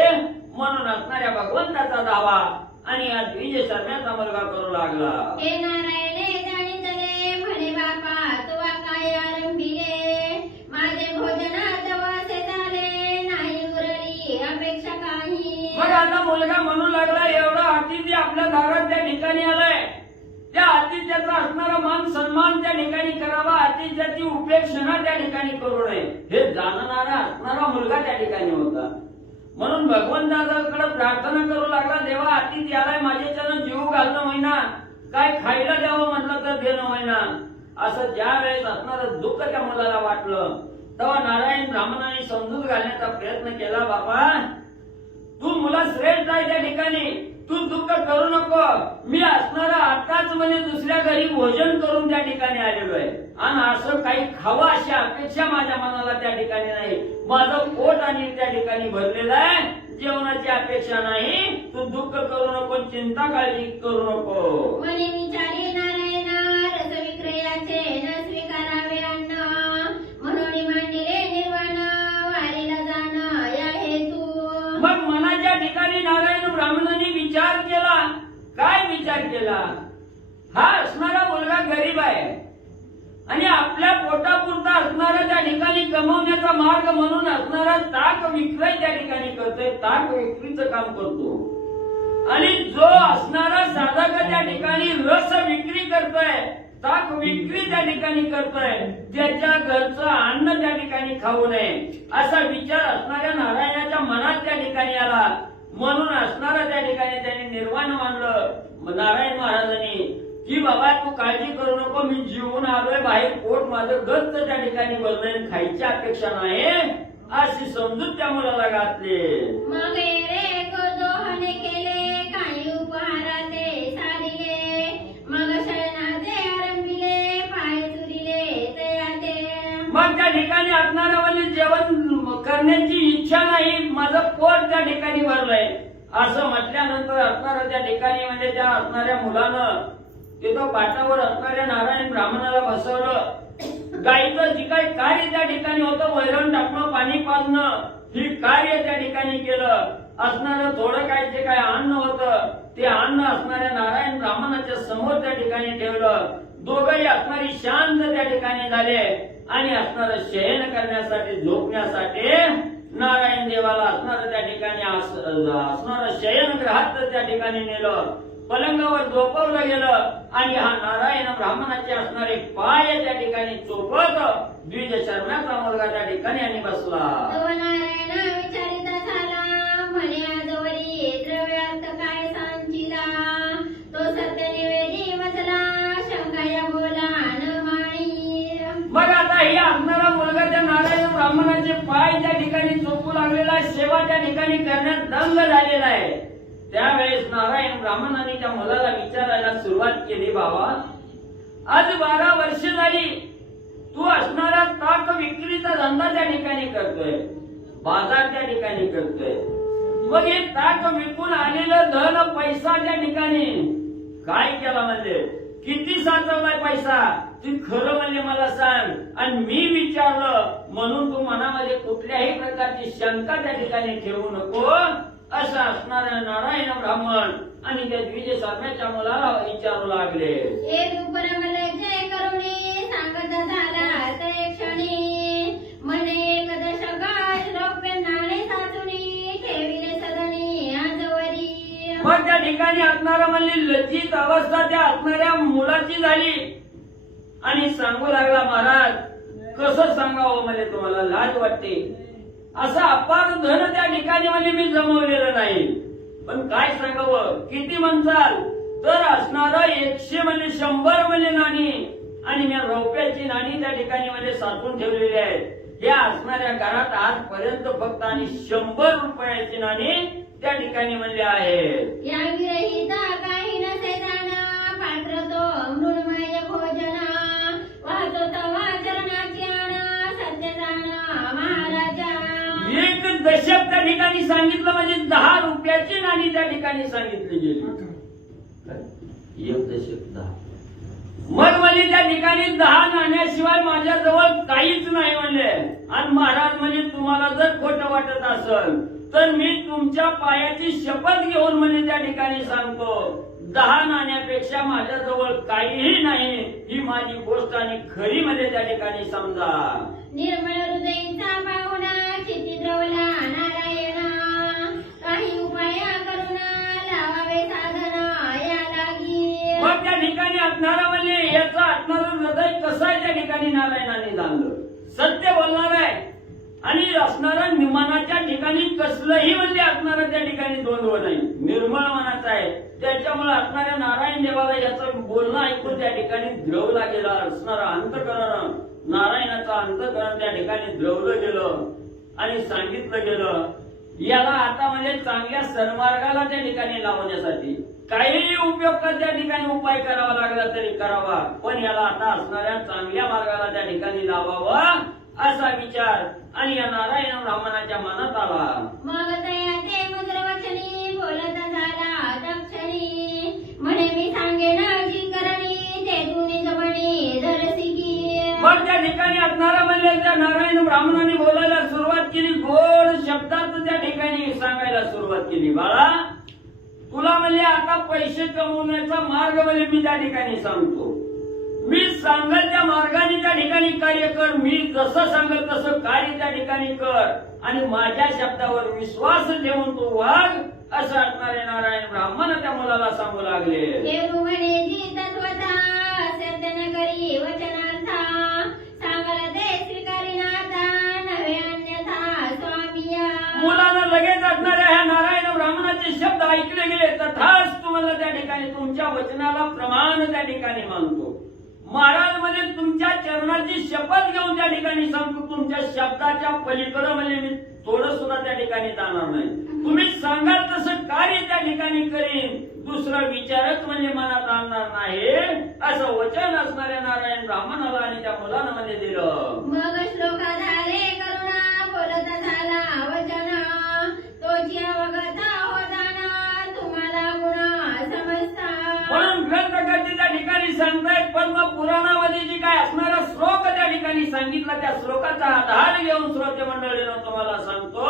म्हणून असणाऱ्या भगवंताचा दावा आणि या द्विज शर्म्याचा मुलगा करू लागला. हे नारायणे जाणितले म्हणे बापा तुवा काय आरंभिले, माझे भोजनात वासे झाले नाही उरली अपेक्षा काही. मग आता मुलगा म्हणू लागला एवढा अतिथी आपल्या दारात त्या ठिकाणी आलाय, त्या अतिथ्याचा असणारा मान सन्मान त्या ठिकाणी करावा, अतिथ्याची उपेक्षणा त्या ठिकाणी करू नये हे जाणणारा असणारा मुलगा त्या ठिकाणी होता. म्हणून भगवंताकडे प्रार्थना करू लागला, देवा अतिथी आलाय माझ्याच्यानं जीव घालणं होईना, काय खायला द्यावं म्हटलं तर देणं होईना. असं ज्या वेळेस असणारं दुःख त्या मुलाला वाटलं तेव्हा नारायण ब्राह्मणाने समजून घालण्याचा प्रयत्न केला. बाबा तू मुला श्रेष्ठ आहे त्या ठिकाणी, तू दुःख करू नको, मी असणारा आताच म्हणजे दुसऱ्या घरी भोजन करून त्या ठिकाणी आलेलो आहे आणि असं काही खावं अशी अपेक्षा माझ्या मनाला त्या ठिकाणी नाही. माझं पोट आणि त्या ठिकाणी भरलेलं आहे, जेवणाची अपेक्षा नाही. तू दुःख करू नको, चिंता काळजी करू नको. म्हणे विचारी नारायणा रस विक्रयाचे न स्वीकारावे अन्न, म्हणून मांडिले निर्वाण वारीला जाणं या हेतू. मग मनाच्या ठिकाणी नारायण ब्राह्मणाने विचार केला. काय विचार केला, हा असणारा मुलगा गरीब आहे आणि आपल्या पोटापुरता असणारा त्या ठिकाणी कमवण्याचा मार्ग म्हणून असणारा ताक विक्रय त्या ठिकाणी करतोय, ताक विक्रीचं काम करतो. आणि जो असणारा साधक त्या ठिकाणी रस विक्री करतोय, ताक विक्री त्या ठिकाणी करतोय, त्याच्या घरचं अन्न त्या ठिकाणी खाऊ नये असा विचार असणाऱ्या नारायणाच्या मनात त्या ठिकाणी आला. म्हणून असणारा त्या ठिकाणी त्यांनी निर्वाण मानलं नारायण महाराजांनी की बाबा तू काळजी करू नको, मी जीवन आलोय, बाहेर पोट माझं गच्च त्या ठिकाणी भरलंय, खायची अपेक्षा नाही अशी समजूत त्या मुलाला घातली. मग रे दोहने केले काही उपहाराचे सारिले, मग शयनाचे आरंभिले पाय चुरिले तयाते. मग त्या ठिकाणी असणारा म्हणजे जेवण करण्याची इच्छा नाही, माझं पोट त्या ठिकाणी भरलंय असं म्हटल्यानंतर असणारा त्या ठिकाणी म्हणजे त्या असणाऱ्या मुलानं तिथं पाटावर असणाऱ्या नारायण ब्राह्मणाला बसवलं. गाईचं जी काही कार्य त्या ठिकाणी होतं, वैरण टाकणं, पाणी पाजणं, ही कार्य त्या ठिकाणी केलं. असणारं थोडं काय जे काय अन्न होतं ते अन्न असणाऱ्या नारायण ब्राह्मणाच्या समोर त्या ठिकाणी ठेवलं. दोघंही असणारी शांत त्या ठिकाणी झाले आणि असणारं शयन करण्यासाठी झोपण्यासाठी नारायण देवाला असणारं त्या ठिकाणी असणारं शयनगृहात त्या ठिकाणी नेलं. पलंगावर झोपवलं गेलं आणि हा नारायण ब्राह्मणाचे असणारे पाय त्या ठिकाणी चोपत द्विज शर्माचा मुलगा त्या ठिकाणी आणि बसला. तो नारायण विचारिता झाला म्हणे आजवरी द्रव्यार्थ काय सांचिला, तो सत्य निवेदी मजला शंकाया बोला न माणी. मग आता हे असणारा मुलगा त्या नारायण ब्राह्मणाचे पाय त्या ठिकाणी चोपू लागलेला, सेवा त्या ठिकाणी करण्यात दंग झालेला आहे. त्यावेळेस नारायण ब्राह्मणाने त्या मुलाला विचारायला सुरुवात केली, बाबा आज 12 वर्ष झाली तू असणारा ताक विक्रीचा धंदा त्या ठिकाणी करतोय, बाजार त्या ठिकाणी करतोय. मग हे ताक विकून आलेलं धन पैसा त्या ठिकाणी काय केला म्हणजे, किती साचवलाय पैसा ती खरं म्हणजे मला सांग. आणि मी विचारलं म्हणून तू मनामध्ये कुठल्याही प्रकारची शंका त्या ठिकाणी ठेवू नको. असं असणाऱ्या नारायण ब्राह्मण आणि त्या द्विज शर्माच्या मुलाला विचारू लागले. हे दुपरमल जय करुणी सांगत झाला ते क्षणी मने एकदशकाश रौप्य नाणे साचुनी ठेविले सदनी आजवरी. मग त्या ठिकाणी असणारा म्हणली लज्जित अवस्था त्या असणाऱ्या मुलाची झाली आणि सांगू लागला, महाराज कसं सांगावं मला, तुम्हाला लाज वाटते. असं अपार धन त्या ठिकाणी म्हणजे मी जमवलेलं नाही, पण काय सांगावं, किती म्हणसाल तर असणारं 100 म्हणजे 100 म्हणजे नाणी आणि मी रौप्याची नाणी त्या ठिकाणी मध्ये साठवून ठेवलेली आहेत. या असणाऱ्या घरात आजपर्यंत फक्त आणि 100 रुपयाची नाणी त्या ठिकाणी म्हणले आहेत. या विरहिता काही नसे जाणा पात्र तो मृण्मय भोजना वाहतो तवा चरणाची आणा सत्य जाणा महाराजा. 1 दशक त्या ठिकाणी सांगितलं म्हणजे 10 रुपयाची नाणी त्या ठिकाणी सांगितली गेली. 1 दशक 10. मग म्हणजे त्या ठिकाणी 10 नाण्याशिवाय माझ्याजवळ काहीच नाही म्हणले. आणि महाराज म्हणजे तुम्हाला जर खोटं वाटत असेल तर मी तुमच्या पायाची शपथ घेऊन म्हणजे त्या ठिकाणी सांगतो, 10 नाण्यापेक्षा माझ्याजवळ काहीही नाही, ही माझी गोष्ट आणि खरी मध्ये त्या ठिकाणी समजा. निर्मळ हृदयीचा पाहुणा क्षितिद्रवला नारायणा काही उपाय करून लावावे साधना या लागी. मग त्या ठिकाणी असणारा म्हणजे याचं असणारं हृदय कसं आहे त्या ठिकाणी नारायणाने जाणलं. सत्य बोलणार आहे आणि असणारा मनाच्या ठिकाणी कसलंही म्हणजे असणारं त्या ठिकाणी द्वंद्व नाही, निर्मळ मनाचं आहे. त्याच्यामुळे असणाऱ्या नारायण देवाला याचं बोलणं ऐकून त्या ठिकाणी द्रवला गेला. असणारा अंतःकरण नारायणाचं अंतःकरण त्या ठिकाणी द्रवलं गेलं आणि सांगितलं गेलं, याला आता म्हणजे चांगल्या सन्मार्गाला त्या ठिकाणी लावण्यासाठी काहीही उपयोग त्या ठिकाणी उपाय करावा लागला तरी करावा, पण याला आता असणाऱ्या चांगल्या मार्गाला त्या ठिकाणी लावावा असा विचार आणि या नारायण ब्राह्मणाच्या मनात आला. मग तयाचे मधुर वचनी बोलत झाला दक्षिणी म्हणे मी सांगेन जिंकरणी ते तुनी जमणी धरसिकी. मग त्या ठिकाणी असणारा म्हणजे त्या नारायण ब्राह्मणाने बोलायला सुरुवात केली, गोड शब्दात त्या ठिकाणी सांगायला सुरुवात केली. बाळा तुला म्हणजे आता पैसे कमवण्याचा मार्ग म्हणजे मी त्या ठिकाणी सांगतो, मी सांगल त्या मार्गाने त्या ठिकाणी कार्य कर, मी जसं सांगल तसं कार्य त्या ठिकाणी कर आणि माझ्या शब्दावर विश्वास ठेवून तू वाग, असं असणारे नारायण ब्राह्मण त्या मुलाला सांगू लागले. हे रुमणे जी तत्वता सत्य न करी वचनार्था सांगल ते स्वीकारिनाता नव्हे अन्यथा स्वामिया. मुलानं लगेच असणाऱ्या ह्या नारायण ब्राह्मणाचे शब्द ऐकले गेले. तथाच तुम्हाला त्या ठिकाणी तुमच्या वचनाला प्रमाण त्या ठिकाणी मानतो. महाराज म्हणजे तुमच्या चरणाची शपथ घेऊन त्या ठिकाणी सांगतो, तुमच्या शब्दाच्या पलीकडे म्हणजे मी थोडं सुद्धा त्या ठिकाणी जाणार नाही. तुम्ही सांगाल तसं कार्य त्या ठिकाणी करीन, दुसरा विचारच म्हणजे मनात आणणार नाही, असं वचन असणाऱ्या नारायण ब्राह्मणाला आणि त्या मुलानं म्हणजे दिलं. मग श्लोका झाले करुणा बोलत झाला वचना तोची अवगता होताना तुम्हाला गुणा समजता. म्हणून ग्रंथकर्ते त्या ठिकाणी सांगतायत, पद्म पुराणामध्ये जी काय असणारा श्लोक त्या ठिकाणी सांगितला त्या श्लोकाचा आधार घेऊन श्रोते मंडळीनं तुम्हाला सांगतो,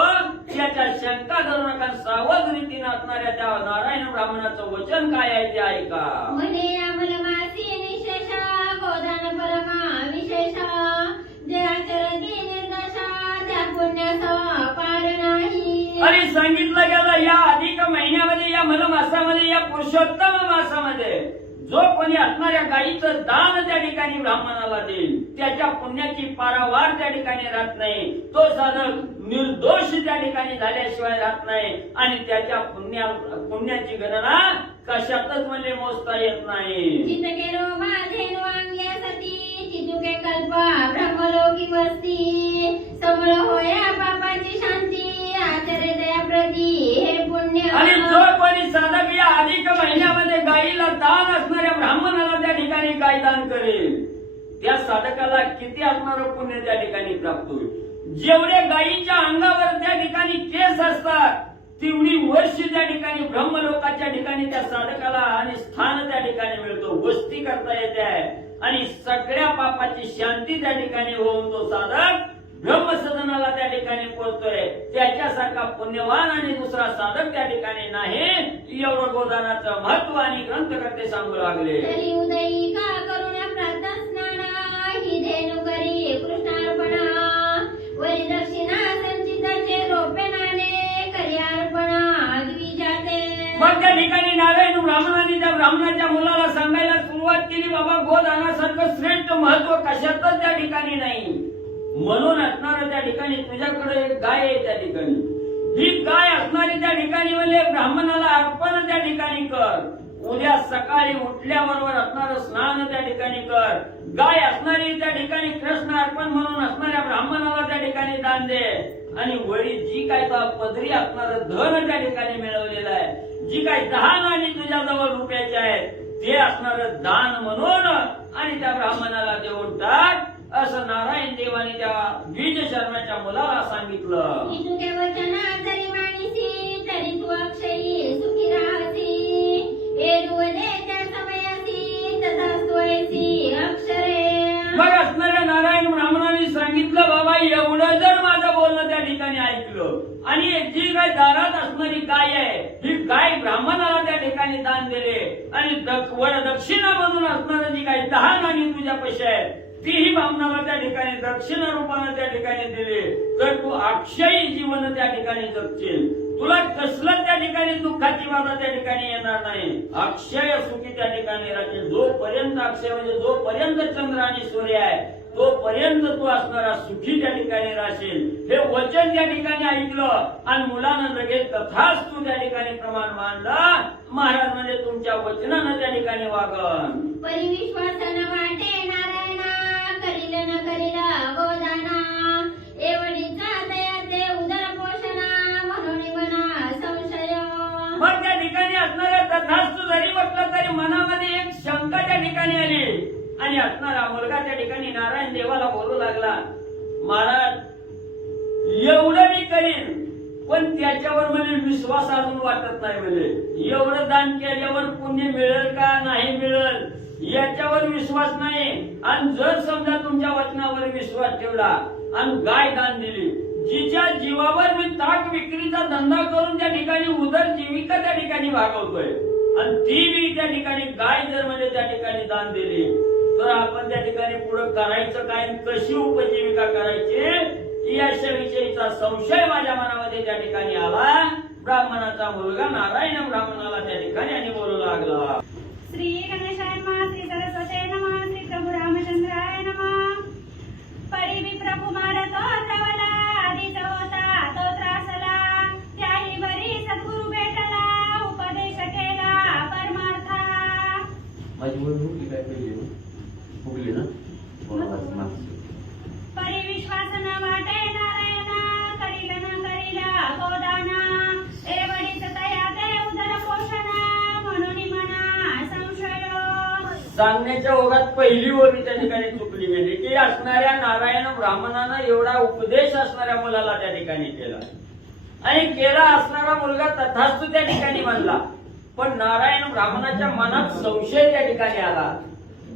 याच्या शंका धरू नका, सावध रीतीने असणाऱ्या त्या नारायण ब्राह्मणाचं वचन काय आहे ते ऐका. म्हणे अमल मासी निशेष गोदान परमा विशेष जे आचरती निर्दशा त्या पुण्याचा पार नाही. आणि सांगितलं गेलं या अधिक महिन्यामध्ये, या मल मासामध्ये, या पुरुषोत्तम मासामध्ये जो कोणी असणाऱ्या गायीचं दान त्या ठिकाणी ब्राह्मणाला देईल त्याच्या पुण्याची पारावार त्या ठिकाणी राहत नाही, तो साधक निर्दोष त्या ठिकाणी झाल्याशिवाय राहत नाही आणि त्याच्या पुण्याची गणना कशातच म्हणजे मोजता येत नाही. जितके रोमा धेनु अंग्यासती चितुके कल्पा ब्रह्मलोकी वस्ती समळ होया पापाची शांती आचरे दया प्रती हे पुण्य. आणि जो कोणी साधक या अधिक महिन्यामध्ये गायीला दान असणाऱ्या ब्राह्मणाला त्या ठिकाणी गाय दान करेल त्या साधकाला किती असणारं पुण्य त्या ठिकाणी प्राप्त होईल. जेवढे गायीच्या अंगावर त्या ठिकाणी केस असतात तेवढी वर्ष त्या ठिकाणी ब्रह्मलोकाच्या ठिकाणी त्या साधकाला आणि स्थान त्या ठिकाणी मिळतो, वस्ती करता येते आणि सगळ्या पापाची शांती त्या ठिकाणी होऊन तो साधक ब्रह्मसदनाला त्या ठिकाणी पोहोचतोय, त्याच्यासारखा पुण्यवान आणि दुसरा साधक त्या ठिकाणी नाही. एवढं गोदानाचं महत्व आणि ग्रंथकर्ते सांगू लागले. तरी उदयी का करुणा प्रातः स्नाना ही धेनु करी कृष्णार्पणा वरी दक्षिणा संचिताचे रोपे नाणे करी अर्पणा द्विजाते. मग त्या ठिकाणी नारायण ब्राह्मणाने त्या ब्राह्मणाच्या मुलाला सांगायला सुरुवात केली, बाबा गोदानासारखं श्रेष्ठ महत्व कशातच त्या ठिकाणी नाही. म्हणून असणार त्या ठिकाणी तुझ्याकडे एक गाय आहे, त्या ठिकाणी ही गाय असणारी त्या ठिकाणी म्हणजे ब्राह्मणाला अर्पण त्या ठिकाणी कर. उद्या सकाळी उठल्याबरोबर असणार स्नान त्या ठिकाणी कर. गाय असणारी त्या ठिकाणी कृष्ण अर्पण म्हणून असणाऱ्या ब्राह्मणाला त्या ठिकाणी दान दे. आणि वरी जी काय पदरी असणार धन त्या ठिकाणी मिळवलेलं आहे, जी काय 10 नाणी तुझ्याजवळ रुपयाचे आहेत, ते असणार दान म्हणून आणि त्या ब्राह्मणाला देऊन टाक, असं नारायण देवाने त्या द्विज शर्माच्या मुलाला सांगितलं. तुझे वचना जरी मानिसी तरी तू अक्षयी सुखी राहसी एरुवले त्या समयासी तथा स्वयसी अक्षरे. मग असणाऱ्या नारायण ब्राह्मणाने सांगितलं, बाबा एवढं जर माझं बोलणं त्या ठिकाणी ऐकलं आणि जी काय दारात असणारी गाय आहे, ही गाय ब्राह्मणाला त्या ठिकाणी दान दिले आणि वर दक्षिणा म्हणून असणारं जी काही 10 नाणी तुझ्या पैसे आहेत, तीही ब्राह्मणाला त्या ठिकाणी दक्षिणा रूपाने त्या ठिकाणी दिले, तर तू अक्षयी जीवन त्या ठिकाणी जगशील. तुला कसलं त्या ठिकाणी दुःखाची बाधा त्या ठिकाणी येणार नाही. अक्षय सुखी त्या ठिकाणी राहशील. जोपर्यंत अक्षय म्हणजे जोपर्यंत चंद्र आणि सूर्य आहे, तोपर्यंत तू असणारा सुखी त्या ठिकाणी राहशील. हे वचन त्या ठिकाणी ऐकलं आणि मुलानं लगेच तथास्तु त्या ठिकाणी प्रमाण मांडलं. महाराज म्हणजे तुमच्या वचनानं त्या ठिकाणी वागन. परिविश्वासन वाटे नारायणा करील न करील गोदाना एवढीचा दया ते उदर पोषणा म्हणून मना संशय. मग त्या ठिकाणी असणाऱ्या तथास्तु जरी म्हटलं तरी मनामध्ये एक शंका त्या ठिकाणी आली आणि असणारा मुलगा त्या ठिकाणी नारायण देवाला बोलू लागला, महाराज एवढं मी करीन, पण त्याच्यावर म्हणजे विश्वास अजून वाटत नाही. म्हणजे एवढं दान केल्यावर पुण्य मिळेल का नाही मिळेल याच्यावर विश्वास नाही. आणि जर समजा तुमच्या वचनावर विश्वास ठेवला आणि गाय दान दिली, जिच्या जीवावर मी ताक विक्रीचा धंदा करून त्या ठिकाणी उदरजीविका त्या ठिकाणी भागवतोय, आणि ती मी त्या ठिकाणी गाय जर म्हणजे त्या ठिकाणी दान दिली, तर आपण त्या ठिकाणी पुढे करायचं काय, कशी उपजीविका करायची याविषयीचा संशय माझ्या मनामध्ये त्या ठिकाणी आला. ब्राह्मणाचा मुलगा नारायण ब्राह्मणाला त्या ठिकाणी आणि बोलू लागला. श्री गणेशाय नमः, श्री सरस्वते नमः, श्री प्रभू रामचंद्राय नमः. परिविप्रकुमार तो प्रवला आधीच होता तो त्रासला, त्याही बरी सद्गुरु भेटला उपदेश केला परमार्था. माझी मुलं भुकली काय पहिली भुकली ना. परिविश्वास न वाटे नारायणा करील न करील गोदाना एवढीच तया ते उदर पोषणा म्हणून मना संशय. सांगण्याच्या ओघात पहिली ओळी त्या ठिकाणी चुकली गेली की असणाऱ्या नारायण ब्राह्मणानं एवढा उपदेश असणाऱ्या मुलाला त्या ठिकाणी केला आणि केला असणारा मुलगा तथास्तु त्या ठिकाणी म्हणला. पण नारायण ब्राह्मणाच्या मनात संशय त्या ठिकाणी आला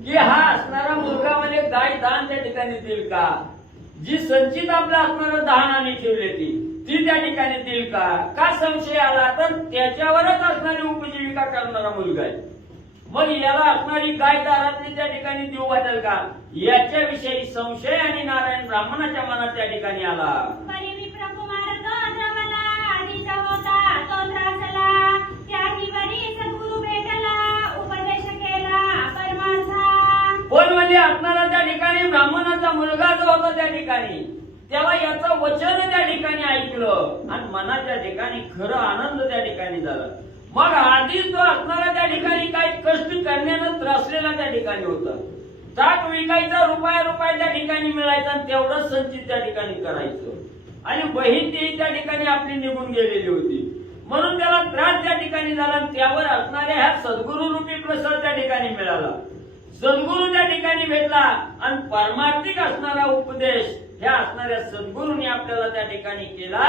की हा असणारा मुलगा म्हणजे गाय दान त्या ठिकाणी देईल का, जी संचित आपल्या असणारं दानाने ठेवली ती त्या ठिकाणी देईल का संशय आला. तर त्याच्यावरच असणारी उपजीविका करणारा मुलगा आहे, मग याला असणारी गाय दारातली त्या ठिकाणी देऊ वाटेल का, याच्याविषयी संशय आणि नारायण ब्राह्मणाच्या मनात त्या ठिकाणी आला. परिविप्रकुमार तो द्रवला आधीच होता तो त्रासला, त्याही बरी सद्गुरु भेटला उपदेश केला परमार्था. पण म्हणजे असणारा त्या ठिकाणी ब्राह्मणाचा मुलगा जो होता त्या ठिकाणी, तेव्हा याचं वचन त्या ठिकाणी ऐकलं आणि मनाच्या ठिकाणी खरं आनंद त्या ठिकाणी झाला. मग आधीच तो असणारा त्या ठिकाणी काही कष्ट करण्यानं त्रासलेला त्या ठिकाणी होता. ताक विकायचा रुपया त्या ठिकाणी मिळायचा आणि तेवढंच संचित त्या ठिकाणी करायचं आणि बहीण ती त्या ठिकाणी आपली निघून गेलेली होती, म्हणून त्याला त्रास त्या ठिकाणी झाला. त्यावर असणाऱ्या ह्या सद्गुरु रूपी प्रसाद त्या ठिकाणी मिळाला. सद्गुरु त्या ठिकाणी भेटला आणि परमार्थिक असणारा उपदेश ह्या असणाऱ्या सद्गुरूंनी आपल्याला त्या ठिकाणी केला.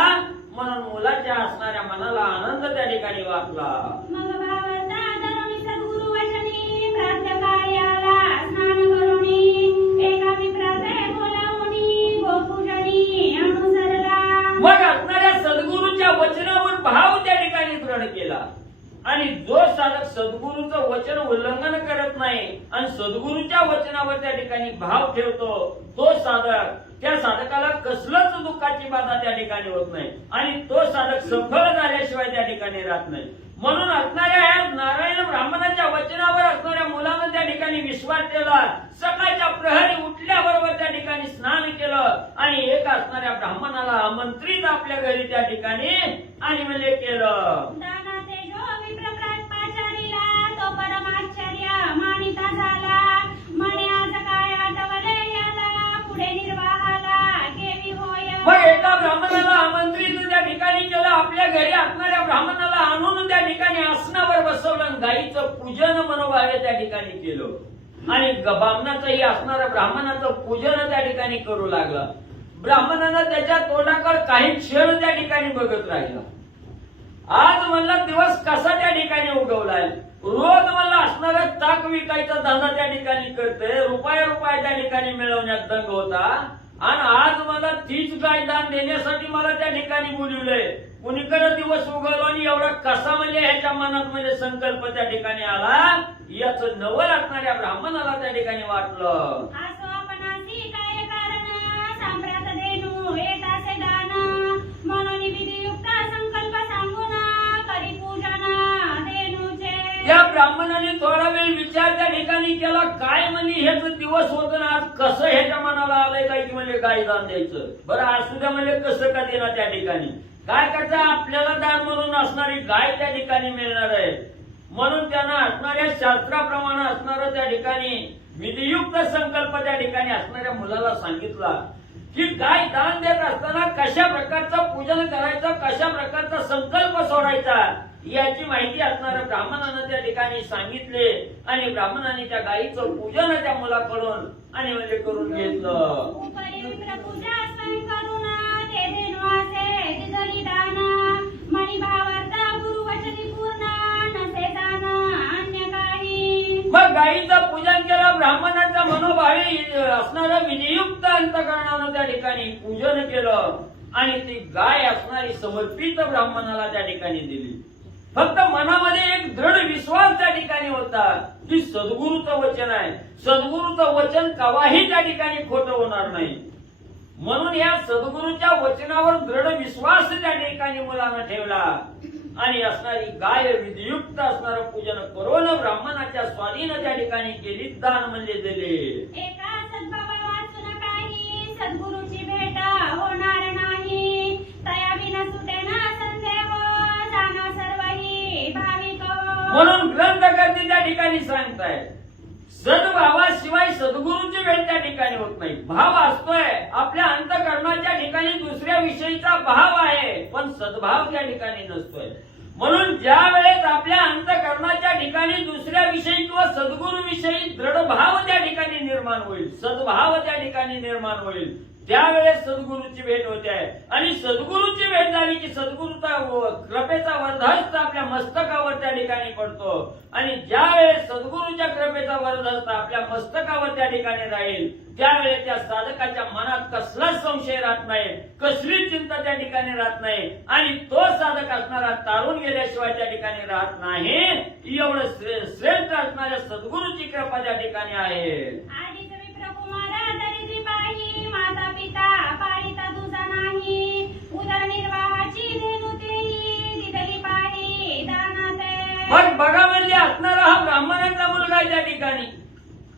म्हणून मुलाच्या असणाऱ्या मनाला आनंद त्या ठिकाणी वाटला. मग भावता धरुणी सद्गुरु वचनी प्रातःकाळी आला स्नान करुणी एका विप्राते बोलावुनी गोपूजनी नाही आणि सद्गुरूच्या वचनावर त्या ठिकाणी भाव ठेवतो तो साधक, त्या साधकाला कसलंच दुःखाची बाधा त्या ठिकाणी होत नाही आणि तो साधक सफल झाल्याशिवाय त्या ठिकाणी राहत नाही. म्हणून असणाऱ्या या नारायण ब्राह्मणाच्या वचनावर असणाऱ्या मुलानं त्या ठिकाणी विश्वास ठेवला. सकाळच्या प्रहरी उठल्याबरोबर त्या ठिकाणी स्नान केलं आणि एक असणाऱ्या ब्राह्मणाला आमंत्रित आपल्या घरी त्या ठिकाणी आणि म्हणजे केलं. दाना तेजो विप्रप्रात पाचारीला तो परमाश्चर्य मानिता झाला. म्हणे आज काय आठवले याला पुढे निर्वाहाला केवी होय. मग एका ब्राह्मणाला आमंत्रित त्या ठिकाणी केलं. आपल्या घरी असणाऱ्या ब्राह्मणाला आणून त्या ठिकाणी आसनावर बसवलं. गायीचं पूजन मनोभावे त्या ठिकाणी केलं आणि ब्राह्मणाचंही असणाऱ्या ब्राह्मणाचं पूजन त्या ठिकाणी करू लागला. ब्राह्मणानं त्याच्या तोंडाकडे काही क्षण त्या ठिकाणी बघत राहिला. आज म्हणला दिवस कसा त्या ठिकाणी उगवलाय. रोज मला असणारा ताक विकायचा धंदा त्या ठिकाणी करते, रुपया त्या ठिकाणी मिळवण्यात दंग होता आणि आज मला तीच गाय दान देण्यासाठी मला त्या ठिकाणी बोलवलंय. कुणीकडे दिवस उगवला आणि एवढा कसा म्हणजे ह्याच्या मनात म्हणजे संकल्प त्या ठिकाणी आला याचं नवल असणाऱ्या ब्राह्मणाला त्या ठिकाणी वाटलं. असो आपणासी काय कारण सांप्रत देणू येत असे दान. म्हणून विधियुक्त संकल्प सांगून करी पूजन देणूचे. त्या ब्राह्मणाने थोडा वेळ विचार त्या ठिकाणी केला. काय म्हणजे ह्याच दिवस होत ना, आज कसं ह्याच्या मनाला आलंय काय की म्हणजे गाय दान द्यायचं. बरं असू द्या म्हणजे कसं का देणार त्या ठिकाणी. काय करता आपल्याला दान म्हणून असणारी गाय त्या ठिकाणी मिळणार आहे. म्हणून त्यांना असणाऱ्या शास्त्राप्रमाणे असणारं त्या ठिकाणी विधियुक्त संकल्प त्या ठिकाणी असणाऱ्या मुलाला सांगितला की गाय दान देत असताना कशा प्रकारचं पूजन करायचं, कशा प्रकारचा संकल्प सोडायचा याची माहिती असणाऱ्या ब्राह्मणानं त्या ठिकाणी सांगितले आणि ब्राह्मणाने त्या गायीचं पूजन त्या मुलाकडून आणि म्हणजे करून घेतलं. उपरी विप्रपूजा स्वयं करून ते देणू असे दिदली दान. मणी भावार्थ गुरुवचनी पूर्ण नसे दान अन्य काही. मग गायीचं पूजन केलं. ब्राह्मणाचा मनोभावी असणारं विधियुक्त अंतकरणानं त्या ठिकाणी पूजन केलं आणि ती गाय असणारी समर्पित ब्राह्मणाला त्या ठिकाणी दिली. फक्त मनामध्ये एक दृढ विश्वास त्या ठिकाणी होता की सद्गुरूचं वचन आहे, सद्गुरूचं वचन कवाही त्या ठिकाणी खोटं होणार नाही. म्हणून या सद्गुरूच्या वचनावर दृढ विश्वास त्या ठिकाणी मुलानं ठेवला आणि असणारी गाय विधियुक्त असणारं पूजन करून ब्राह्मणाच्या स्वाधीन त्या ठिकाणी केली, दान म्हणजे दिले. एका सद्भावा वाचून काही सद्गुरूची भेट होणार नाही. तया विना सुटेना संदेव जाणो सर्वही भाविक. म्हणून ग्रंथकर्ते त्या ठिकाणी सांगताय सद्भावाशिवाय सद्गुरूची भेट त्या ठिकाणी होत नाही. भाव असतोय आपल्या अंतःकरणाच्या ठिकाणी दुसऱ्या विषयीचा भाव आहे पण सद्भाव त्या ठिकाणी नसतोय. म्हणून ज्या वेळेस आपल्या अंतःकरणाच्या ठिकाणी दुसऱ्या विषयी किंवा सद्गुरू विषयी दृढ भाव त्या ठिकाणी निर्माण होईल, सद्भाव त्या ठिकाणी निर्माण होईल, त्यावेळेस सद्गुरूची भेट होते आणि सद्गुरूची भेट झाली की सद्गुरूचा कृपेचा वरदहस्त आपल्या मस्तकावर त्या ठिकाणी पडतो आणि ज्या वेळेस सद्गुरूच्या कृपेचा वरदहस्त आपल्या मस्तकावर त्या ठिकाणी राहील त्यावेळेस त्या साधकाच्या मनात कसलाच संशय राहत नाही, कसलीच चिंता त्या ठिकाणी राहत नाही आणि तो साधक असणारा तारून गेल्याशिवाय त्या ठिकाणी राहत नाही. एवढं श्रेष्ठ असणाऱ्या सद्गुरूची कृपा त्या ठिकाणी आहे. आधीच विप्रकुमारा दरिद्री पाही माता पिता पाळीता तुझा नाही. उदरनिर्वाहाची देणू तेही दिदली पाही दानाते. मग बघा म्हणजे असणारा हा ब्राह्मणाचा मुलगा आहे त्या ठिकाणी.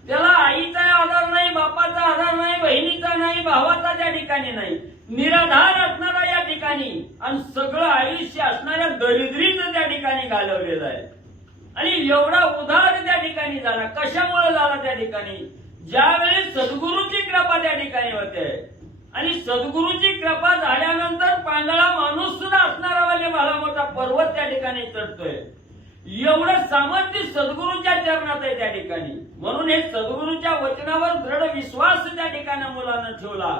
त्याला आईचा आधार नाही, बापाचा आधार नाही, बहिणीचा नाही, भावाचा त्या ठिकाणी नाही, निराधार असणारा या ठिकाणी आणि सगळं आयुष्य असणाऱ्या दरिद्रीत त्या ठिकाणी घालवलेलं आहे आणि एवढा उदार त्या ठिकाणी झाला. कशामुळे झाला त्या ठिकाणी? ज्यावेळी सद्गुरूची कृपा त्या ठिकाणी होते आणि सद्गुरूची कृपा झाल्यानंतर पांगळा माणूस सुद्धा असणारा म्हणजे भला मोठा पर्वत त्या ठिकाणी चढतोय. एवढं सामर्थ्य सद्गुरूच्या चरणात आहे त्या ठिकाणी. म्हणून हे सद्गुरूच्या वचनावर दृढ विश्वास त्या ठिकाणी मुलानं ठेवला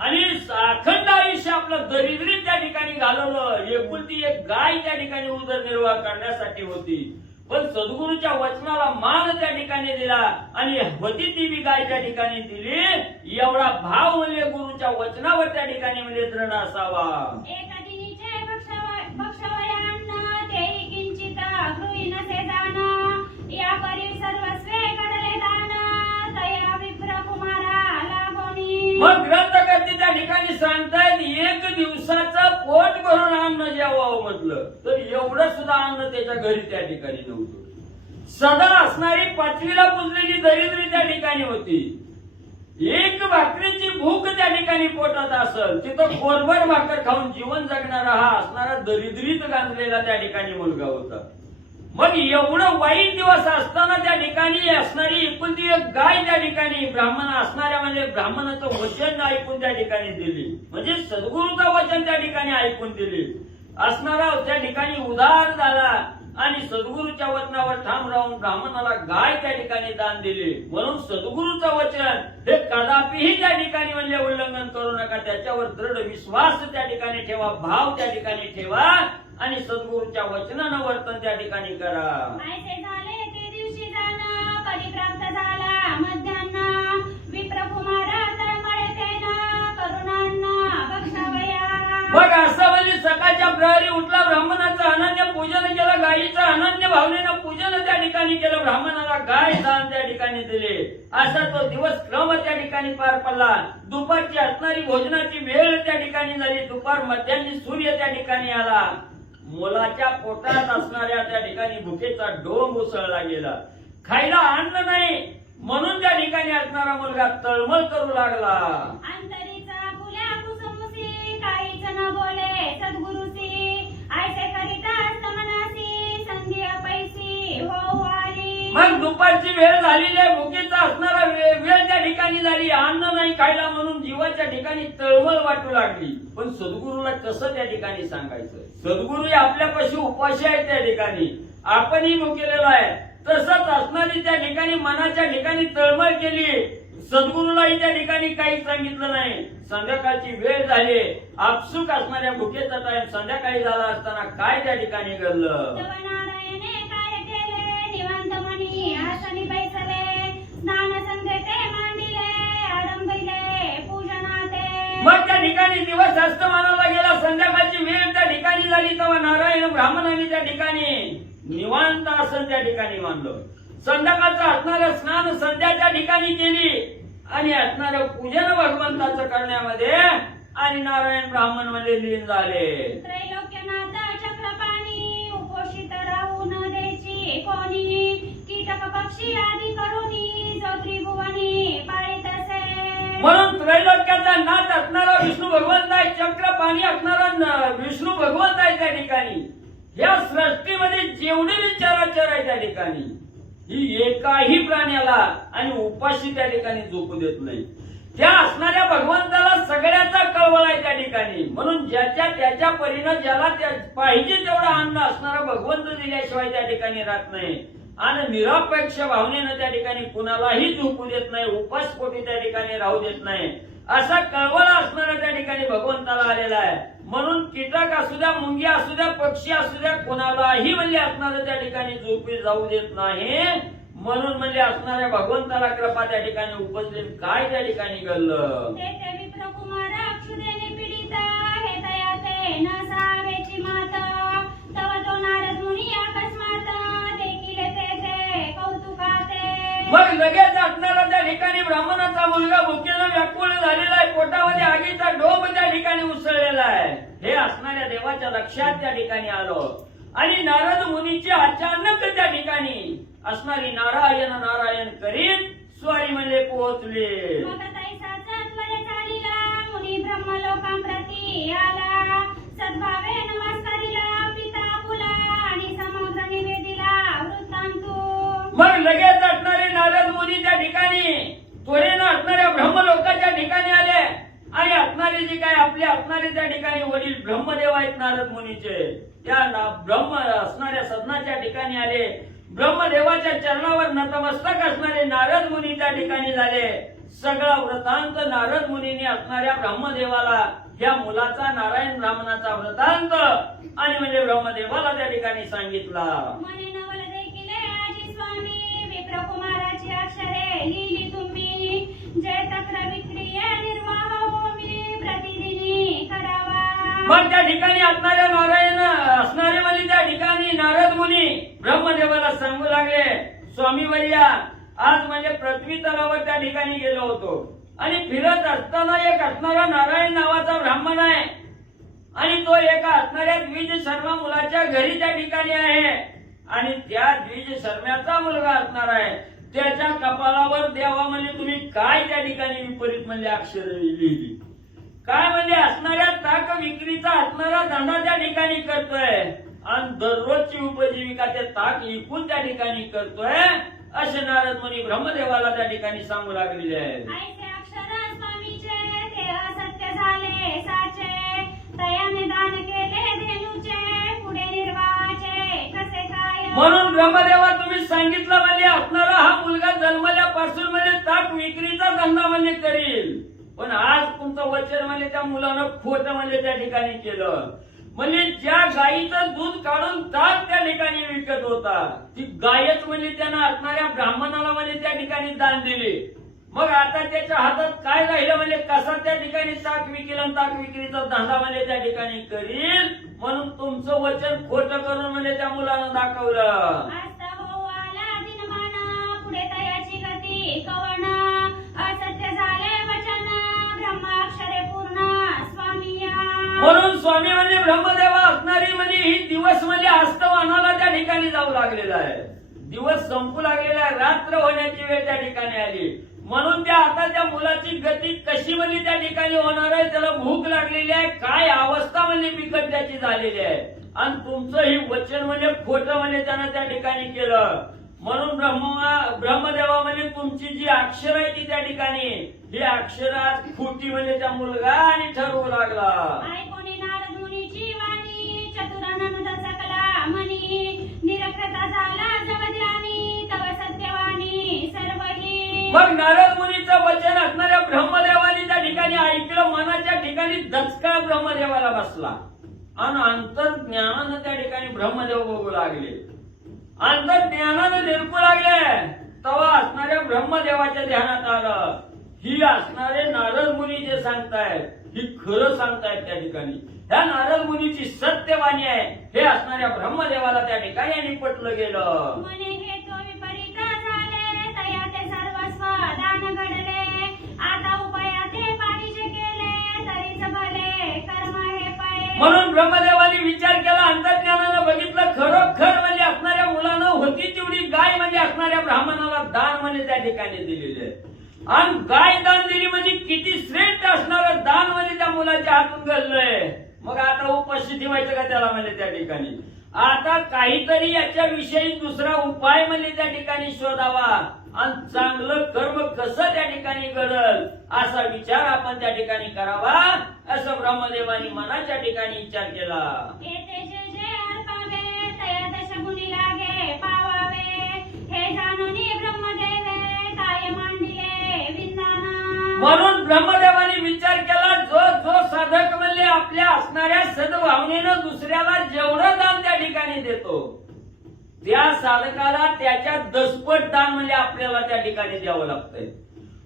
आणि अखंड आयुष्य आपलं दरिद्री त्या ठिकाणी घालवलं. एकुलती एक गाय त्या ठिकाणी उदरनिर्वाह करण्यासाठी होती पण सद्गुरूच्या वचनाला मान त्या ठिकाणी दिला आणि होती ती बी गाय त्या ठिकाणी दिली. एवढा भाव म्हणजे गुरुच्या वचनावर त्या ठिकाणी म्हणजे दृढ असावा. एका दिनीचे भक्षवयान्न तेही किंचित गृही नसे जाण. या परी सर्वस्वे मग ग्रंथकर्ते त्या ठिकाणी सांगतायत एक दिवसाचं पोट भरून अन्न जेवावं म्हटलं तर एवढं सुद्धा अन्न त्याच्या घरी त्या ठिकाणी नव्हतं. सदा असणारी 5वीला पुजलेली दरिद्री त्या ठिकाणी होती. एक भाकरीची भूक त्या ठिकाणी पोटात असल तिथं कोरभर भाकर खाऊन जीवन जगणारा हा असणारा दरिद्रीत गांजलेला त्या ठिकाणी मुलगा होता. मग एवढं वाईट दिवस असताना त्या ठिकाणी असणारी एकुलती एक गाय त्या ठिकाणी ब्राह्मण असणाऱ्या म्हणजे ब्राह्मणाचं वचन ऐकून त्या ठिकाणी दिली, म्हणजे सद्गुरूचं वचन त्या ठिकाणी ऐकून दिली. असणारा त्या ठिकाणी उदार झाला आणि सद्गुरूच्या वचनावर ठाम राहून ब्राह्मणाला गाय त्या ठिकाणी दान दिली. म्हणून सद्गुरूचं वचन हे कदापिही त्या ठिकाणी म्हणजे उल्लंघन करू नका. त्याच्यावर दृढ विश्वास त्या ठिकाणी ठेवा, भाव त्या ठिकाणी ठेवा आणि सद्गुरूच्या वचनानं वर्तन त्या ठिकाणी करा. ऐसे झाले ते दिवशी जाणं परिप्राप्त झाला मध्यान्ह विप्रकुमार तळमळे तेन करुणांना बक्षावया. मग असं म्हणजे सकाळच्या प्रहरी उठला, ब्राह्मणाचं अनन्य पूजन केलं, गायीचं अनन्य भावनेनं पूजन त्या ठिकाणी केलं, ब्राह्मणाला गाय दान त्या ठिकाणी दिले. असा तो दिवस क्रम त्या ठिकाणी पार पडला. दुपारची असणारी भोजनाची वेळ त्या ठिकाणी झाली. दुपार मध्यान्ही सूर्य त्या ठिकाणी आला. मुलाच्या पोटात असणाऱ्या त्या ठिकाणी भुकेचा डोंग उसळला गेला. खायला अन्न नाही म्हणून त्या ठिकाणी असणारा मुलगा तळमळ करू लागला. अंतरीचा फुल्या कुसुमुसी काहीच न बोले सद्गुरुसी ऐसे करिता समनासी संधी पैसी हो आली. मग दुपारची वेळ झालेली आहे, भुकेचा असणारा वेळ त्या ठिकाणी झाली. अन्न नाही खायला म्हणून जीवाच्या ठिकाणी तळमळ वाटू लागली. पण सद्गुरूला कसं त्या ठिकाणी सांगायचं? सद्गुरू आपल्यापाशी उपाशी आहे त्या ठिकाणी, आपणही भुकेलेलो आहे. तसंच असणारी त्या ठिकाणी मनाच्या ठिकाणी तळमळ केली. सद्गुरूलाही त्या ठिकाणी काही सांगितलं नाही. संध्याकाळची वेळ झाली, आपसुक असणाऱ्या भुकेचा टाइम संध्याकाळी झाला असताना काय त्या ठिकाणी घडलं? नारायणे काय केले निवांत मनी आसनी बैसले स्नान संगते मांडिले आडंबिले पूजनाते. मग त्या ठिकाणी दिवस अस्तमानाला गेला, संध्याकाळची वेळ त्या ठिकाणी झाली. तेव्हा नारायण ब्राह्मणाने त्या ठिकाणी निवांत आसन त्या ठिकाणी मानलं. संध्याकाळचं असणारं स्नान संध्या त्या ठिकाणी केली आणि असणारं पूजन भगवंताचं करण्यामध्ये आणि नारायण ब्राह्मण मध्ये लीन झाले. त्रैलोक्यनाथ चक्रपाणी उपोषित राहू न द्यायची कोणी कीटक पक्षी आदी करुणी जो त्रिभुवनी पाळीत असे. म्हणून त्रैलोक्याचा नाथ असणारा विष्णू भगवंत आहे, चक्रपाणी असणारा विष्णू भगवंत आहे त्या ठिकाणी. या सृष्टीमध्ये जेवढे विचाराचर आहे त्या ठिकाणी ही एकाही प्राण्याला आणि उपाशी त्या ठिकाणी झोपू देत नाही. त्या असणाऱ्या भगवंताला सगळ्याचा कळवळ आहे त्या ठिकाणी. म्हणून ज्याच्या त्याच्या परीनं ज्याला पाहिजे तेवढा अन्न असणारा भगवंत दिल्याशिवाय त्या ठिकाणी राहत नाही. आणि निरपेक्ष भावनेनं त्या ठिकाणी कुणालाही झोपू देत नाही, उपासपोटी त्या ठिकाणी राहू देत नाही. असा कळवळ असणारा त्या ठिकाणी भगवंताला आलेला आहे. म्हणून कीटक असू द्या, मुंगी असू द्या, पक्षी असू द्या, कुणालाही म्हणजे असणारं त्या ठिकाणी झोपी जाऊ देत नाही. म्हणून म्हणजे असणाऱ्या भगवंताला कृपा त्या ठिकाणी उपजली. काय त्या ठिकाणी घडलं? ते विप्रकुमार अक्षुदेने पीडित हे दयाते न सावेची मात तव तो नारद मुनी अकस्मात देखील तेथे कौतुकाते. मग लगेच असणारा त्या ठिकाणी ब्राह्मणाचा मुलगा भुकेनं व्याकुळ झालेला आहे. पोटामध्ये आगीचा डोंब त्या ठिकाणी उसळलेला आहे. हे असणाऱ्या देवाच्या लक्षात त्या ठिकाणी आलं आणि नारद मुनीची अचानक त्या ठिकाणी असणारी नारायण नारायण करीत स्वारी म्हणजे पोहोचले. मग तैसाच त्वरे चालिला मुनी ब्रह्मलोकांप्रती आला सद्भावे नमस्कारिला पिता पुला आणि समग्र निवेदिला वृत्तांतू. मग लगेच असणारे नारद मुनी त्या ठिकाणी त्वरेनं असणाऱ्या ब्रह्मलोकाच्या ठिकाणी आले आणि असणारे जे काय आपले असणारे त्या ठिकाणी वडील ब्रह्मदेव आहेत नारद मुनीचे, त्या ब्रह्म असणाऱ्या सदनाच्या ठिकाणी आले. ब्रह्मदेवाच्या चरणावर नतमस्तक असणारे नारद मुनी त्या ठिकाणी झाले. सगळा वृत्तांत नारद मुनीने असणाऱ्या ब्रह्मदेवाला ह्या मुलाचा नारायण ब्राह्मणाचा वृत्तांत आणि म्हणजे ब्रह्मदेवाला त्या ठिकाणी सांगितला. मने नवल देखिले आजी स्वामी विप्रकुमाराची अक्षरे लिहिली तुम्ही जय तक्र विक्रिय निर्वाह होमी प्रतिदिनी करावा. मग त्या ठिकाणी असणाऱ्या नारायण असणारे म्हणजे त्या ठिकाणी नारद मुनी ब्रह्मदेवाला सांगू लागले, स्वामी वर्या आज म्हणजे पृथ्वी तलावर त्या ठिकाणी गेलो होतो आणि फिरत असताना एक असणारा नारायण नावाचा ब्राह्मण आहे आणि तो एका असणाऱ्या द्विज शर्मा मुलाच्या घरी त्या ठिकाणी आहे आणि त्या द्विज शर्म्याचा मुलगा असणार आहे. त्याच्या कपाळावर देवा म्हणजे तुम्ही काय त्या ठिकाणी विपरीत म्हणजे अक्षर लिहिली, काय म्हणजे असणाऱ्या ताक विक्रीचा असणारा धंदा त्या ठिकाणी करतोय आणि दररोजची उपजीविका ते ताक विकून त्या ठिकाणी करतोय असे नारद मुनी ब्रह्मदेवाला त्या ठिकाणी सांगू लागलेले आहेत. ऐसे अक्षर स्वामीचे ते असत्य झाले साचे, तयाने दान केले धेनूचे, पुढे निर्वाहाचे कसे काय. म्हणून ब्रह्मदेवा तुम्ही सांगितलं म्हणजे असणारा हा मुलगा जन्मल्यापासून म्हणजे ताक विक्रीचा धंदा म्हणजे करील, पण आज तुमचं वचन म्हणजे त्या मुलानं खोटं म्हणजे त्या ठिकाणी केलं. म्हणजे ज्या गायीचं दूध काढून ताक त्या ठिकाणी विकत होता ती गायच म्हणजे त्यांना असणाऱ्या ब्राह्मणाला म्हणजे त्या ठिकाणी दान दिली. मग आता त्याच्या हातात काय राहिलं म्हणजे कसा त्या ठिकाणी ताक विकेल आणि ताक विक्रीचा धंदा म्हणजे त्या ठिकाणी करील. म्हणून तुमचं वचन खोटं करून म्हणजे त्या मुलानं दाखवलं. आता हो आला दिनमान, पुढे तयाची गती कवण, असत्य झाले वचन, ब्रह्माक्षरे पूर्ण स्वामी या. म्हणून स्वामी म्हणजे ब्रह्मदेवा असणारी म्हणजे ही दिवस म्हणजे अस्तवानाला त्या ठिकाणी जाऊ लागलेला आहे. दिवस संपू लागलेला आहे, रात्र होण्याची वेळ त्या ठिकाणी आली. म्हणून त्या आता त्या मुलाची गती कशी म्हणजे त्या ठिकाणी होणार आहे, त्याला भूक लागलेली आहे, काय अवस्था म्हणजे बिकट त्याची झालेली आहे आणि तुमचं ही वचन म्हणजे खोटं म्हणजे त्यानं त्या ठिकाणी केलं. म्हणून ब्रह्मदेवा म्हणजे तुमची जी अक्षर आहे ती त्या ठिकाणी ही अक्षर आज खोटी म्हणजे त्या मुलगा आणि ठरवू लागला. ऐकोनी नारद मुनीची वाणी, चतुरानंद सकला मनी, निरखता झाला जगद्यानी, तव सत्यवाणी सर्वही. मग नारद मुनीचं वचन असणाऱ्या ब्रह्मदेवानी त्या ठिकाणी ऐकलं, मनाच्या ठिकाणी दचका ब्रह्मदेवाला बसला आणि अंतर्ज्ञानानं त्या ठिकाणी ब्रह्मदेव बघू लागले, अंतर्ज्ञानानं निरपू लागले. तेव्हा असणाऱ्या ब्रह्मदेवाच्या ध्यानात आलं ही असणारे नारद मुनी जे सांगतायत ही खरं सांगतायत त्या ठिकाणी, ह्या नारद मुनीची सत्यवाणी आहे हे असणाऱ्या ब्रह्मदेवाला त्या ठिकाणी आणि पटलं गेलं. मने हे तो विपरीत झाले, तया ते सर्वस्व दान घडले, आता उपायाचे पाठीचे केले, तरीच भले कर्म हे पळे. म्हणून ब्रह्मदेवानी विचार केला, अंतर्ज्ञानानं बघितलं खरोखर म्हणजे असणाऱ्या मुलानं होती तेवढी गाय म्हणजे असणाऱ्या ब्राह्मणाला दान म्हणजे त्या ठिकाणी दिलेले आहे आणि गाय दान दिली म्हणजे किती श्रेष्ठ असणारं दान म्हणजे त्या मुलाच्या हातून घडलंय. मग आता उपाशी ठेवायचं का त्याला म्हणजे त्या ठिकाणी, आता काहीतरी याच्याविषयी दुसरा उपाय म्हणजे त्या ठिकाणी शोधावा आणि चांगलं कर्म कसं त्या ठिकाणी घडल असा विचार आपण त्या ठिकाणी करावा असं ब्रह्मदेवानी मनाच्या ठिकाणी विचार केला. येते जे जे अर्पावे, तया दशगुणी लागे पावावे, हे जाणूनी ब्रह्मदेवे काय मांडिले विंदाना. म्हणून ब्रह्मदेवानी विचार केला, जो साधक म्हणजे आपल्या असणाऱ्या सद्भावनेनं दुसऱ्याला जेवढं दान त्या ठिकाणी देतो त्या साधकाला त्याच्या दसपट दान म्हणजे आपल्याला त्या ठिकाणी द्यावं लागतंय.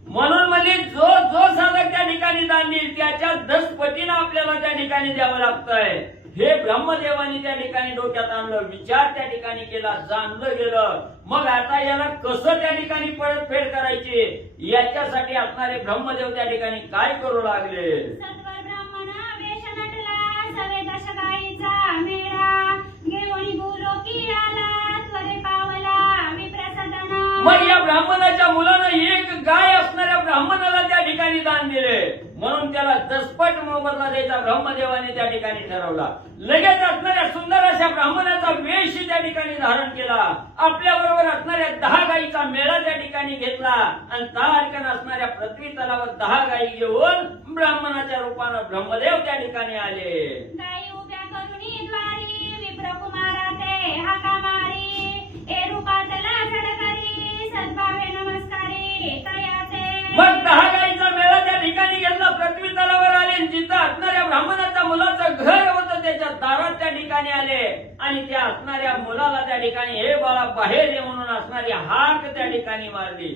म्हणून म्हणजे जो साधक त्या ठिकाणी दान देईल त्याच्या 10 पटीनं आपल्याला त्या ठिकाणी द्यावं लागतंय. हे ब्रह्मदेवानी त्या ठिकाणी डोक्यात आणलं, विचार त्या ठिकाणी केला, जाणलं गेलं. मग आता याला कसं त्या ठिकाणी परतफेड करायची याच्यासाठी असणारे ब्रह्मदेव त्या ठिकाणी काय करू लागले. सत्वर ब्राह्मण वेश नटला, सवे दशगाईचा मेळा, घेऊन भूलोकी आला, त्वरे पावला विप्रसदना. मग या ब्राह्मणाच्या मुलानं एक गाय असणाऱ्या ब्राह्मणाला त्या ठिकाणी दान दिले म्हणून त्याला 10 पट मोबदला द्यायचा ब्रह्मदेवाने त्या ठिकाणी ठरवला. लगेच असणाऱ्या सुंदर अशा ब्राह्मणाचा वेश त्या ठिकाणी धारण केला, आपल्या बरोबर असणाऱ्या 10 गायीचा मेळा त्या ठिकाणी घेतला आणि तारकन असणाऱ्या पृथ्वी तलावर 10 गायी घेऊन ब्राह्मणाच्या रूपानं ब्रह्मदेव त्या ठिकाणी आले. गाई उभ्या करुणी द्वारी, विप्रकुमारा ते हाका मारी, ए रूपातला झडकरी, सद्भावे नमस्कारी तयाचे. मग 10 गायीचा मेळा त्या ठिकाणी घेतला, पृथ्वी तलावर आले, जिथं असणाऱ्या ब्राह्मणाच्या मुलाचं घर होतं त्याच्या दारात त्या ठिकाणी आले आणि त्या असणाऱ्या मुलाला त्या ठिकाणी हे बाळा बाहेर ये म्हणून असणारी हाक त्या ठिकाणी मारली.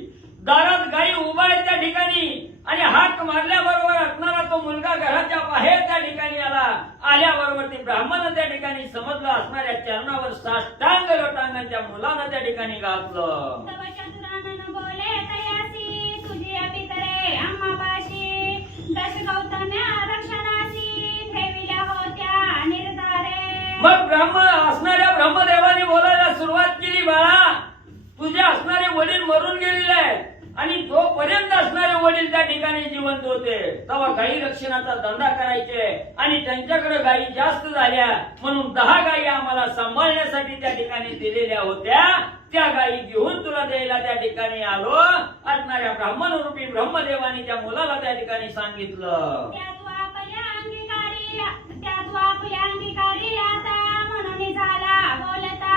दारात गायी उभा आहे त्या ठिकाणी आणि हाक मारल्याबरोबर असणारा तो मुलगा घराच्या बाहेर त्या ठिकाणी आला. आल्याबरोबर ते ब्राह्मण त्या ठिकाणी समजलं, असणाऱ्या चरणावर साष्टांग लोटांगण त्या मुलानं त्या ठिकाणी घातलं. तव चतुरानन बोले तयासी, तुझी पितरे आम्हा आणि जोपर्यंत असणारे वडील त्या ठिकाणी जिवंत होते तेव्हा गाई रक्षणाचा धंदा करायचे आणि त्यांच्याकडे गायी जास्त झाल्या म्हणून 10 गायी आम्हाला सांभाळण्यासाठी त्या ठिकाणी दिलेल्या होत्या. त्या गायी घेऊन तुला द्यायला त्या ठिकाणी आलो असणाऱ्या ब्राह्मण रूपी ब्रह्मदेवानी त्या मुलाला त्या ठिकाणी सांगितलं. त्यात तू आपल्या अंगीकारी आता म्हणून झाला बोलता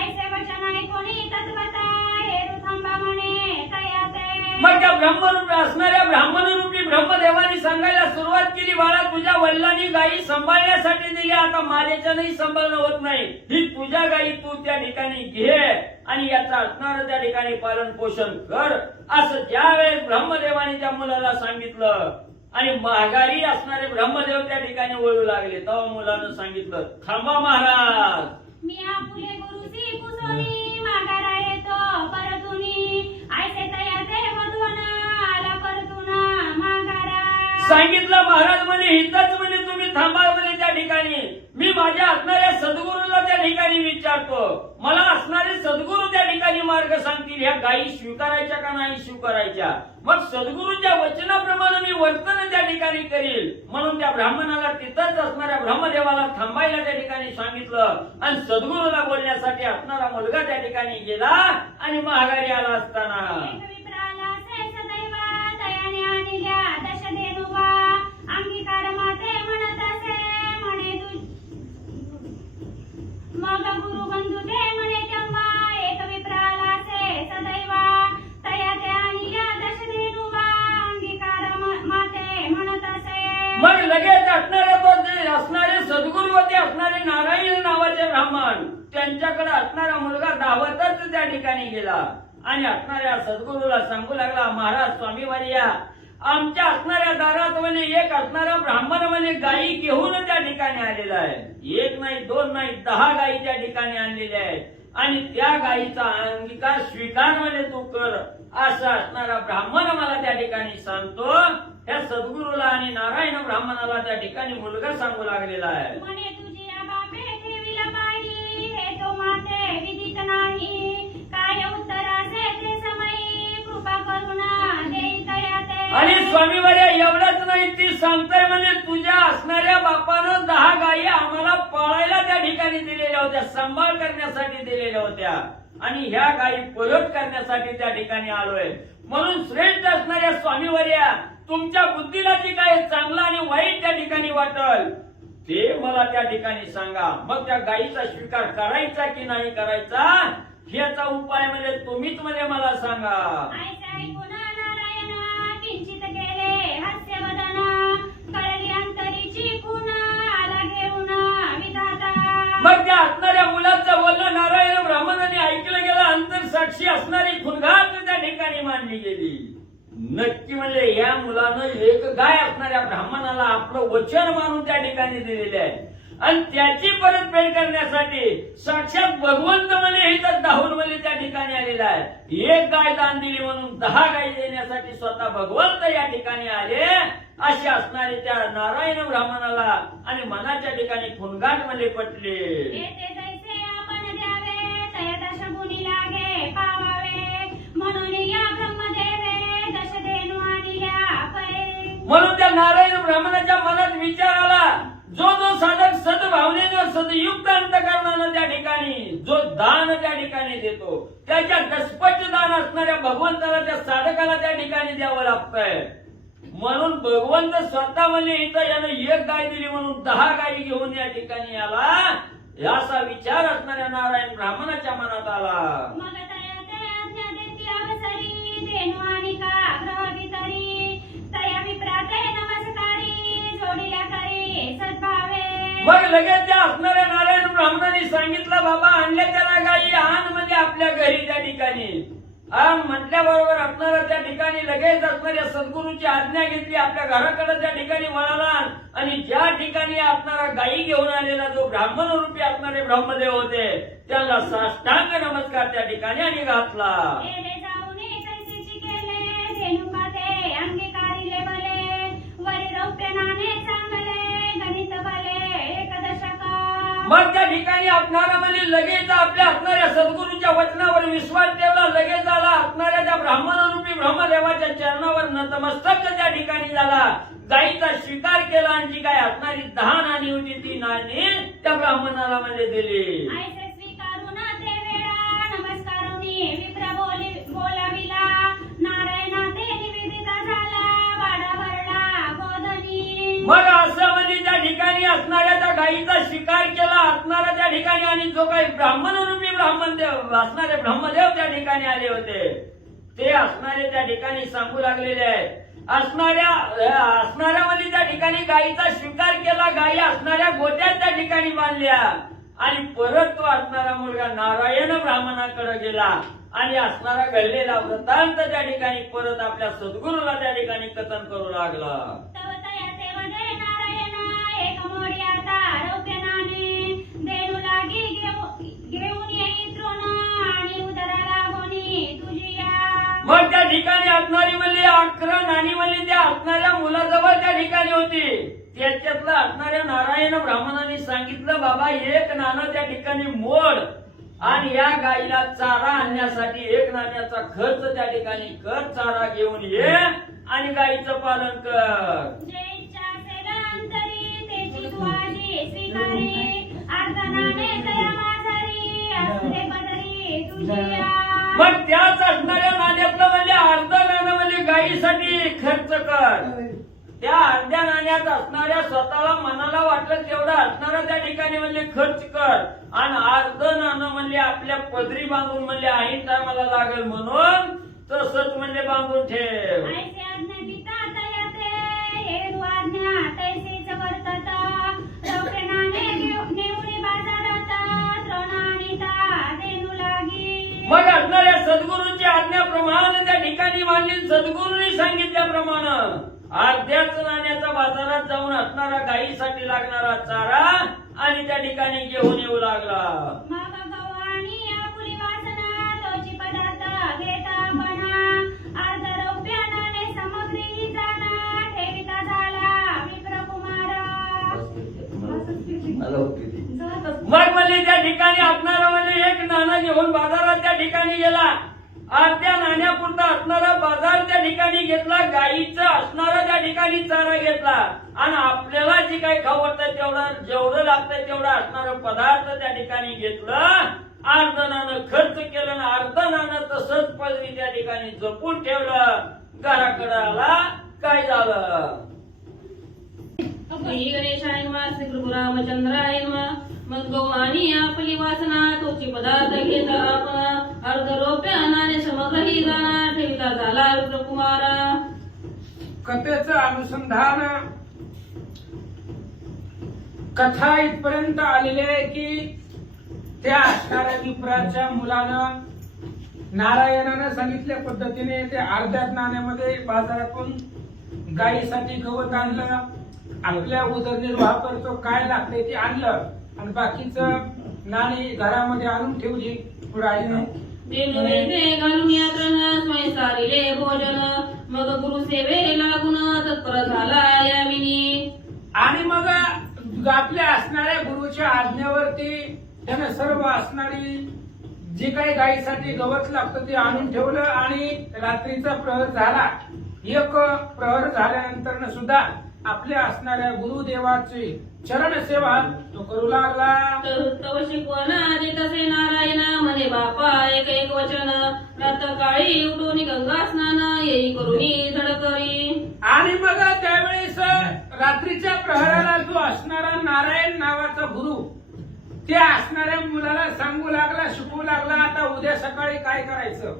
ऐसे वचन ऐकून तत्वता हेरू थांबा म्हणे कयाते. मग त्या ब्रह्मरूपी असणाऱ्या ब्राह्मण रूपी ब्रह्मदेवानी सांगायला सुरुवात केली, बाळा तुझ्या वडिलांनी गायी सांभाळण्यासाठी दिली, आता माझ्याच्यानंही सांभाळणं होत नाही, ही तुझ्या गायी तू त्या ठिकाणी घे आणि याचा असणारं त्या ठिकाणी पालन पोषण कर. असं ज्यावेळेस ब्रह्मदेवाने त्या मुलाला सांगितलं आणि माघारी असणारे ब्रह्मदेव त्या ठिकाणी वळू लागले तेव्हा मुलानं सांगितलं, थांबा महाराज, मी आपुले गुरुसी कुसोनी माघारा येतो परतुनी ऐसे तयाते वधूना आला परतुना माघारा. सांगितलं महाराज म्हणे हितच म्हणे तुम्ही थांबा म्हणे त्या ठिकाणी, मी माझ्या असणाऱ्या सद्गुरूला त्या ठिकाणी विचारतो, मला असणारे सद्गुरू त्या ठिकाणी मार्ग सांगतील ह्या गायी स्वीकारायच्या का नाही स्वीकारायच्या. मग सद्गुरूच्या वचनाप्रमाणे मी वर्तन त्या ठिकाणी करील म्हणून त्या ब्राह्मणाला तिथंच असणाऱ्या ब्रह्मदेवाला थांबायला त्या ठिकाणी सांगितलं आणि सद्गुरूला बोलण्यासाठी असणारा मुलगा त्या ठिकाणी गेला आणि माघारी आला असताना एक विप्राला से सदैवा दयाने आणिल्या दशधेनुवा अंगीकार माते म्हणत असे म्हणे मग गुरु बंधू ते म्हणे तेव्हा एक विप्राला से सदैवा तयाते आणिल्या दशधेनुवा अंगीकार माते म्हणत असे. मग लगेच असणारे सद्गुरू होते असणारे नारायण नावाचे ब्राह्मण त्यांच्याकडे असणारा मुलगा धावतच त्या ठिकाणी गेला आणि असणाऱ्या सद्गुरूला सांगू लागला, महाराज स्वामी वर्या आमच्या असणाऱ्या दारात म्हणे एक असणारा ब्राह्मण म्हणे गायी घेऊन त्या ठिकाणी आलेला आहे, 1 नाही 2 नाही 10 गायी त्या ठिकाणी आणलेल्या आहेत आणि त्या गायीचा अंगीकार स्वीकार म्हणे तू कर असं असणारा ब्राह्मण मला त्या ठिकाणी सांगतो. त्या सद्गुरूला आणि नारायण ब्राह्मणाला त्या ठिकाणी मुलगा सांगू लागलेला आहे. म्हणे तुझी बापे ठेविला पायी हे तो माते विदित नाही काय उत्तर असे ते समयी कृपा करुणा देई तयाते. आणि स्वामी वर्या एवढंच नाही ती सांगताय म्हणजे तुझ्या असणाऱ्या बापानं 10 गायी आम्हाला पाळायला त्या ठिकाणी दिलेल्या होत्या, सांभाळ करण्यासाठी दिलेल्या होत्या आणि ह्या गायी परत करण्यासाठी त्या ठिकाणी आलोय म्हणून श्रेष्ठ असणाऱ्या स्वामी वर्या तुमच्या बुद्धीला जे काय चांगलं आणि वाईट त्या ठिकाणी वाटल ते मला त्या ठिकाणी सांगा. मग त्या गायीचा स्वीकार करायचा की नाही करायचा ह्याचा उपाय म्हणजे तुम्हीच म्हणजे मला सांगा. ऐसे ऐकून नारायण किंचित गेले हास्यवदन कळली अंतरीची खून आला घेऊन विधाता. मग त्या असणाऱ्या मुलाचं बोलणं नारायण ब्राह्मणाने ऐकलं गेलं, अंतरसाक्षी असणारी खुणगाट त्या ठिकाणी मांडली गेली. नक्की म्हणजे या मुलानं एक गाय असणाऱ्या ब्राह्मणाला आपलं वचन मानून त्या ठिकाणी दिलेले आहे आणि त्याची परतफेड करण्यासाठी साक्षात भगवंत म्हणे इथं धावून म्हणे त्या ठिकाणी आलेला आहे. 1 गाय दान दिली म्हणून 10 गायी देण्यासाठी स्वतः भगवंत या ठिकाणी आले अशी असणारी त्या नारायण ब्राह्मणाला आणि मनाच्या ठिकाणी खुणगाट मध्ये पटले. येते जैसे आपण द्यावे तया दश गुणी लागे पावावे म्हणून या ब्रह्मदेवे दशधेनु आणल्या पै. म्हणून त्या नारायण ब्राह्मणाच्या मनात विचार आला, जो साधक सद्भावनेनं सदयुक्त अंतःकरणानं त्या ठिकाणी जो दान त्या ठिकाणी देतो त्याच्या दशपट दान असणाऱ्या भगवंताला त्या साधकाला त्या ठिकाणी द्यावं लागतंय. म्हणून भगवंत स्वतः म्हणजे इथं यानं 1 गाय दिली म्हणून 10 गायी घेऊन या ठिकाणी आला याचा विचार असणाऱ्या नारायण ब्राह्मणाच्या मनात आला. मग तया ते आज्ञा देती अवसरी धेनु आणि का ग्रह भितरी तया विप्राते नमस्कारी जोडीला करी सद्भावे. मग लगेच त्या असणाऱ्या नारायण ब्राह्मणाने सांगितलं, बाबा आणल्या त्याला गायी आण म्हणजे आपल्या घरी त्या ठिकाणी आण म्हटल्याबरोबर असणारा त्या ठिकाणी लगेच असणाऱ्या सद्गुरूची आज्ञा घेतली, आपल्या घराकडे त्या ठिकाणी वळाला आणि ज्या ठिकाणी असणारा गायी घेऊन आलेला जो ब्राह्मण रूपी असणारे ब्रह्मदेव होते त्याला साष्टांग नमस्कार त्या ठिकाणी आणि घातला. गेले जाऊन कैसीची केले धेनु पाते अंगीकारिले बले वरी रौप्य नाणे चांगले गणित बले एकदशक. मग त्या ठिकाणी असणारा म्हणजे लगेच आपल्या असणाऱ्या सद्गुरूच्या वचनावर विश्वास ठेवला, लगेच आला असणाऱ्या त्या ब्राह्मण रूपी ब्रह्मदेवाच्या चरणावर नतमस्तक त्या ठिकाणी झाला. गायीचा शिकार केला आणि जी काय असणारी 10 नाणी होती ती नाणी त्या ब्राह्मणाला मध्ये दिली. ऐसे स्वीकारून ते वेळा नमस्कारुनी विप्र बोलाविला. नारायणा ते निवेदित झाला वाडा भरला गोधनी. मग असं म्हणजे त्या ठिकाणी असणाऱ्या त्या गायीचा शिकार केला असणारा त्या ठिकाणी आणि जो काही ब्राह्मण रूपी ब्राह्मणदेव असणारे ब्रह्मदेव त्या ठिकाणी आले होते ते असणारे त्या ठिकाणी सांगू लागलेले आहेत. असणाऱ्या मध्ये त्या ठिकाणी गायीचा शिकार केला. गायी असणाऱ्या गोट्यात त्या ठिकाणी बांधल्या आणि परत तो असणारा मुलगा नारायण ब्राह्मणाकडे गेला आणि असणारा घडलेला वृत्तांत त्या ठिकाणी परत आपल्या सद्गुरूला त्या ठिकाणी कथन करू लागला. तव तयाचे वदे नारायणा एक मोडी आता आरोग्यनाने देणू लागी घेऊन येई तृण आणि उदराला होणी तुझिया. मग त्या ठिकाणी असणारी म्हणली 11 नाणी म्हणली त्या असणाऱ्या मुलाजवळ त्या ठिकाणी होती. त्याच्यातलं असणाऱ्या नारायण ब्राह्मणाने सांगितलं बाबा एक नाणं त्या ठिकाणी मोड आणि या गायीला चारा आणण्यासाठी 1 नाण्याचा खर्च त्या ठिकाणी कर. चारा घेऊन ये आणि गायीचं पालन कर. जे इच्छा असेल अंतरी तेची तुझी स्वीकारी. अर्धनाने तया माझारी असते पदरी तुझिया. मग त्याच असणाऱ्या नाण्यातलं म्हणजे अर्ध नाणं म्हणजे गायीसाठी खर्च कर. त्या अर्ध्या नाण्यात असणाऱ्या स्वतःला मनाला वाटलं तेवढं असणारा त्या ठिकाणी म्हणजे खर्च कर आणि अर्ध नाणं म्हणजे आपल्या पदरी बांधून म्हणजे ऐन टायमाला लागेल म्हणून तसंच म्हणजे बांधून ठेव. ऐसे आज्ञा गीता तयाते हे आज्ञा तैसेच वर्तत. रौप्यनाने नेऊनी बाजारात तृणानिता देणू लागी. मग असणाऱ्या सद्गुरूची आज्ञाप्रमाणे त्या ठिकाणी मानली. सद्गुरूंनी सांगितल्याप्रमाणे अर्ध्याच नाण्याचा बाजारात जाऊन असणारा गायीसाठी लागणारा चारा आणि त्या ठिकाणी घेऊन येऊ लागला. मग गव्हाणी आपुली वासना तोची पदार्थ घेता बना. अर्ध रौप्यानाने सामग्री जाणा ठेविता झाला विप्रकुमार. मग म्हणजे त्या ठिकाणी असणारा म्हणजे 1 नाणं घेऊन बाजारात त्या ठिकाणी गेला. अर्ध्या नाण्यापुरता असणारा बाजार त्या ठिकाणी घेतला. गायीचं असणारा त्या ठिकाणी चारा घेतला आणि आपल्याला जी काही खाऊ वाटतं तेवढं जेवढं लागतंय तेवढं असणारं पदार्थ त्या ठिकाणी घेतलं. अर्ध नाणं खर्च केलं आणि अर्ध नाणं तसंच पदरी त्या ठिकाणी जपून ठेवलं. घराकडे आला काय झालं. श्री गणेशाय नमः. श्री प्रभू रामचंद्राय नमः. मग गव्हाणी आपली वासना तोची पदार्थ घेता आपण अर्ध रोप्यानाने समग्रही जाणा ठेविता झाला विप्रकुमारा. कथेचं अनुसंधान कथा इथपर्यंत आलेली आहे की त्या असणाऱ्या विप्राच्या मुलानं नारायणानं सांगितल्या पद्धतीने ते अर्ध्या नाण्यामध्ये बाजारातून गायीसाठी गवत आणलं. आपल्या उदरनिर्वाह करतो काय लागते ते आणलं आणि बाकीचं नाणी घरामध्ये आणून ठेवली. पुढे आहे देणुवेचे घालून यात्रण स्वयं सारिले भोजन. मग गुरु सेवे लागून तत्पर झाला यामिनी. आणि मग आपल्या असणाऱ्या गुरुच्या आज्ञेवरती त्यानं सर्व असणारी जी काही गायीसाठी गवत लागतं ते आणून ठेवलं आणि रात्रीचा प्रहर झाला. 1 प्रहर झाल्यानंतर सुद्धा आपल्या असणाऱ्या गुरुदेवाची चरण सेवा तो करू लागला. तव शिकवण देतसे नारायण म्हणे बापा एक वचन. प्रातःकाळी उठून गंगा स्नान येई करुणी झडकरी. आणि मग त्यावेळेस रात्रीच्या प्रहराला जो असणारा नारायण नावाचा गुरु त्या असणाऱ्या मुलाला सांगू लागला, शिकवू लागला. आता उद्या सकाळी काय करायचं,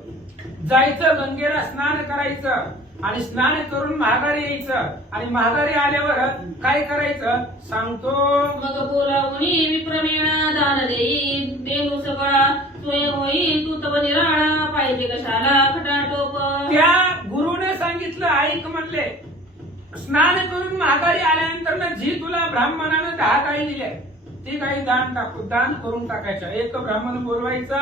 जायचं गंगेला स्नान करायचं आणि स्नान करून माघारी यायचं आणि माघारी आल्यावर काय करायचं सांगतो. मग बोलावणी विप्रमेणा दान देई देऊ सगळा स्वयं होई तू तव निराळा पाहिजे कशाला खटाटोप. त्या गुरुने सांगितलं ऐक म्हणले, स्नान करून माघारी आल्यानंतर जी तुला ब्राह्मणानं 10 गायी दिल्या ती गायी दान करून टाकायच्या. एक ब्राह्मण बोलवायचा,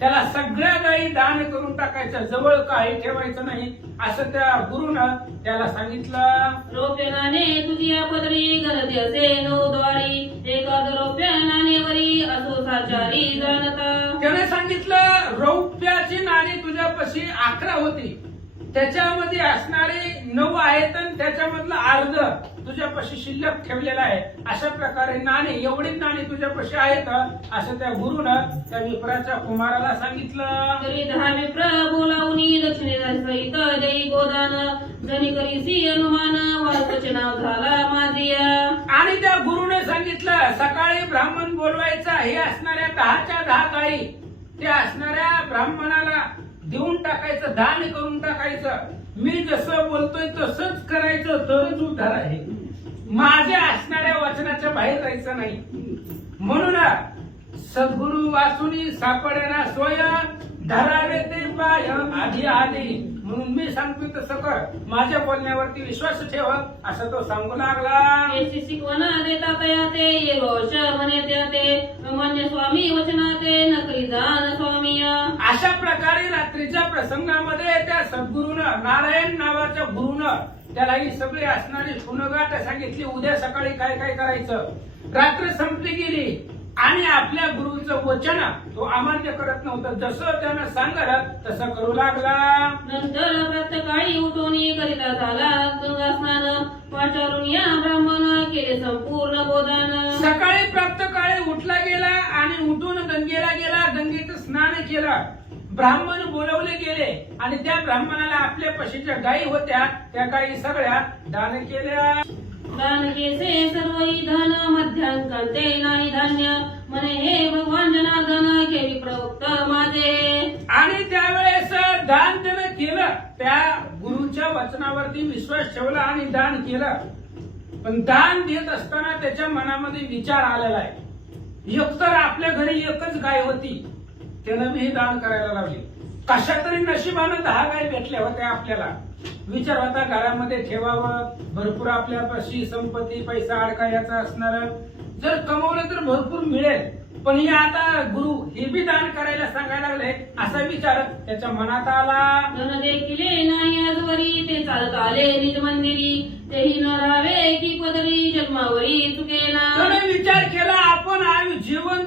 त्याला सगळ्या गायी दान करून टाकायच्या, जवळ काही ठेवायचं नाही असं त्या गुरुनं त्याला सांगितलं. रोप्यानाने तुझी पदरी गरज असे 9 द्वारी एकाद रोप्या नाणेवरी असो साचारी जाणता. त्याने सांगितलं रौप्याची नाणी तुझ्यापाशी 11 होती त्याच्यामध्ये असणारे 9 आहेत आणि त्याच्यामधलं अर्ध तुझ्यापाशी शिल्लक ठेवलेलं आहे. अशा प्रकारे नाणे, एवढी नाणी तुझ्यापाशी आहेत असं त्या गुरुनं त्या विप्राच्या कुमाराला सांगितलं. तरी 10 विप्र बोलावून दक्षिणेला सहित देई गोदान जनी करीसी अनुमान वाळूचे नाव झाला माझिया. आणि त्या गुरुने सांगितलं सकाळी ब्राह्मण बोलवायचा, हे असणाऱ्या 10च्या 10 गायी त्या असणाऱ्या ब्राह्मणाला देऊन टाकायचं, दान करून टाकायचं. मी जसं बोलतोय तसंच करायचं, तरच उद्धार आहे. माझ्या असणाऱ्या वचनाच्या बाहेर जायचं नाही. म्हणून सद्गुरु वाचुनी सापडेना सोय धरावे ते पाय आधी आधी. म्हणून मी सांगतोय तसं कर, माझ्या बोलण्यावरती विश्वास ठेव असं तो सांगू लागला. याची शिकवण देता तया ते ये रोष म्हणे त्या ते मान्य स्वामी वचना ते नकरी जाण स्वामी. अशा प्रकारे रात्रीच्या प्रसंगामध्ये त्या सद्गुरूनं, नारायण नावाच्या गुरुनं त्याला ही सगळी असणारी गुणगाठ सांगितली. उद्या सकाळी काय काय करायचं. रात्र संपली गेली आणि आपल्या गुरुचं वचन तो अमान्य करत नव्हता. जसं त्यानं सांगलं तसं करू लागला. नंतर प्रातःकाळी उठून करिता झाला गंगा स्नान वाचारून या ब्राह्मण केले संपूर्ण बोधान. सकाळी प्रातःकाळी उठला गेला आणि उठून गंगेला गेला, गंगेचं स्नान केलं. ब्राह्मण बोलवले गेले आणि त्या ब्राह्मणाला आपल्या पशीच्या गायी होत्या त्या गायी सगळ्या दान केल्या. दान केसे सर्वही धन मध्यांकांते नाही धान्य म्हणे हे भगवान जनार्दन केली प्रवक्त माझे. आणि त्यावेळेस दान त्यानं केलं, त्या गुरुच्या वचनावरती विश्वास ठेवला आणि दान केलं. पण दान देत असताना त्याच्या मनामध्ये विचार आलेला आहे, एकतर आपल्या घरी एकच गाय होती, त्यानं मी दान करायला लावली. कशा तरी नशिबानं 10 गाय भेटल्या होत्या आपल्याला. विचार होता घरामध्ये ठेवावं, भरपूर आपल्यापाशी संपत्ती पैसा अडकायचा असणार, जर कमवलं तर भरपूर मिळेल. पण हे आता गुरु हे बी दान करायला सांगायला लागले असा विचार त्याच्या मनात आला. धन देखिले नाही आजवरी ते चालत आले निज मंदिरी तेही न राहावे की पदरी जन्मावरी चुकेना. त्याने विचार केला आपण जीवन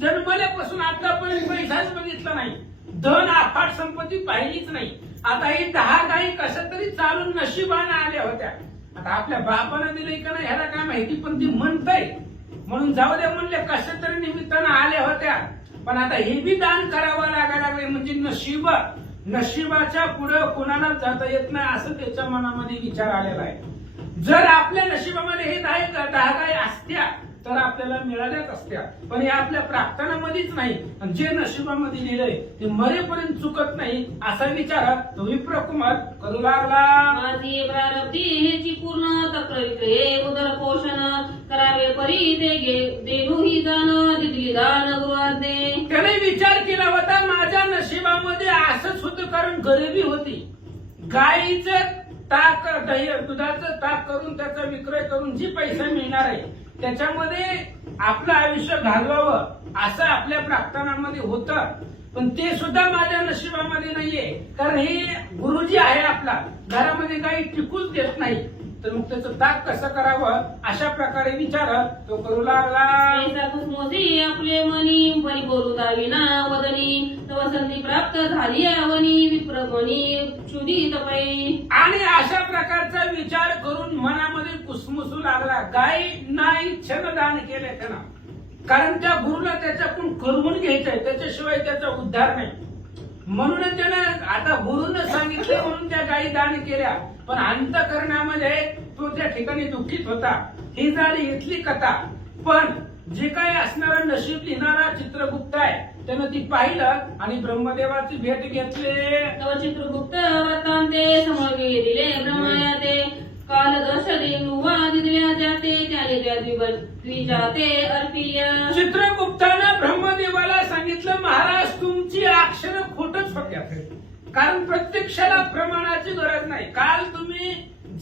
जन्मल्यापासून आतापर्यंत पैसाच बघितला नाही, धन अफाट संपत्ती पाहिलीच नाही. आता ही 10 गायी कशा तरी चालून नशिबाने आल्या होत्या. आता आपल्या बापानं दिलंय का नाही ह्याला काय माहिती, पण ती म्हणतय म्हणून जाऊ दे म्हणले, कशा तरी निमित्तानं आल्या होत्या. पण आता हे बी दान करावं लागायला लागले. म्हणजे नशिबाच्या पुढे कोणाला जाता येत नाही असं त्याच्या मनामध्ये विचार आलेला आहे. जर आपल्या नशिबामध्ये हे 10 गायी असत्या तर आपल्याला मिळाल्याच असत्या, पण हे आपल्या प्रार्थनामध्येच नाही. जे नशिबामध्ये लिहिलंय ते मरेपर्यंत चुकत नाही असा विचार तो विप्रकुमार करू लागला. माझी प्रारब्धी हेची पूर्ण तक्रारी उदर पोषण करावे परी ते देणू ही दान दिली दान गुरुआज्ञे. त्याने विचार केला होता माझ्या नशिबामध्ये असंच होतं, कारण गरिबी होती. गायीचं ताक, दही, दुधाचं ताक करून त्याचा विक्रय करून जी पैसा मिळणार आहे त्याच्यामध्ये आपलं आयुष्य घालवावं असं आपल्या प्रार्थनामध्ये होतं. पण ते सुद्धा माझ्या नशिबामध्ये नाहीये, कारण हे गुरुजी आहे आपला, घरामध्ये काही टिकूच देत नाही. तर मग त्याचं ताक कसं करावं अशा प्रकारे विचार तो करू लागला. मोदी आपले मनी परी बोलू दाविना वदनी तव संधी प्राप्त झाली आवनी विप्रमणी क्षुधित पै. आणि अशा प्रकारचा विचार करून मनामध्ये कुसमुसू लागला. गाय नाही दान केले त्यानं, कारण त्या गुरुला त्याच्याकडून करून घ्यायचंय, त्याच्याशिवाय त्याचा उद्धार नाही. म्हणून त्यानं आता गुरुनं सांगितलं म्हणून त्या गायी दान केल्या. पण अंतःकरणामध्ये तो त्या ठिकाणी दुःखित होता. ही झाली इथली कथा. पण जे काही असणारा नशीब लिहिणारा चित्रगुप्त आहे त्यानं ती पाहिलं आणि ब्रह्मदेवाची भेट घेतली. तव चित्रगुप्त वृत्तांते समवे दिले ब्रह्मया ते काल दश देनुवा दिल्या जाते त्याने त्या द्विजाते अर्पिय. चित्रगुप्तानं ब्रह्मदेवाला सांगितलं महाराज तुमची अक्षर खोटच होत्या, कारण प्रत्यक्षाला प्रमाणाची गरज नाही. काल तुम्ही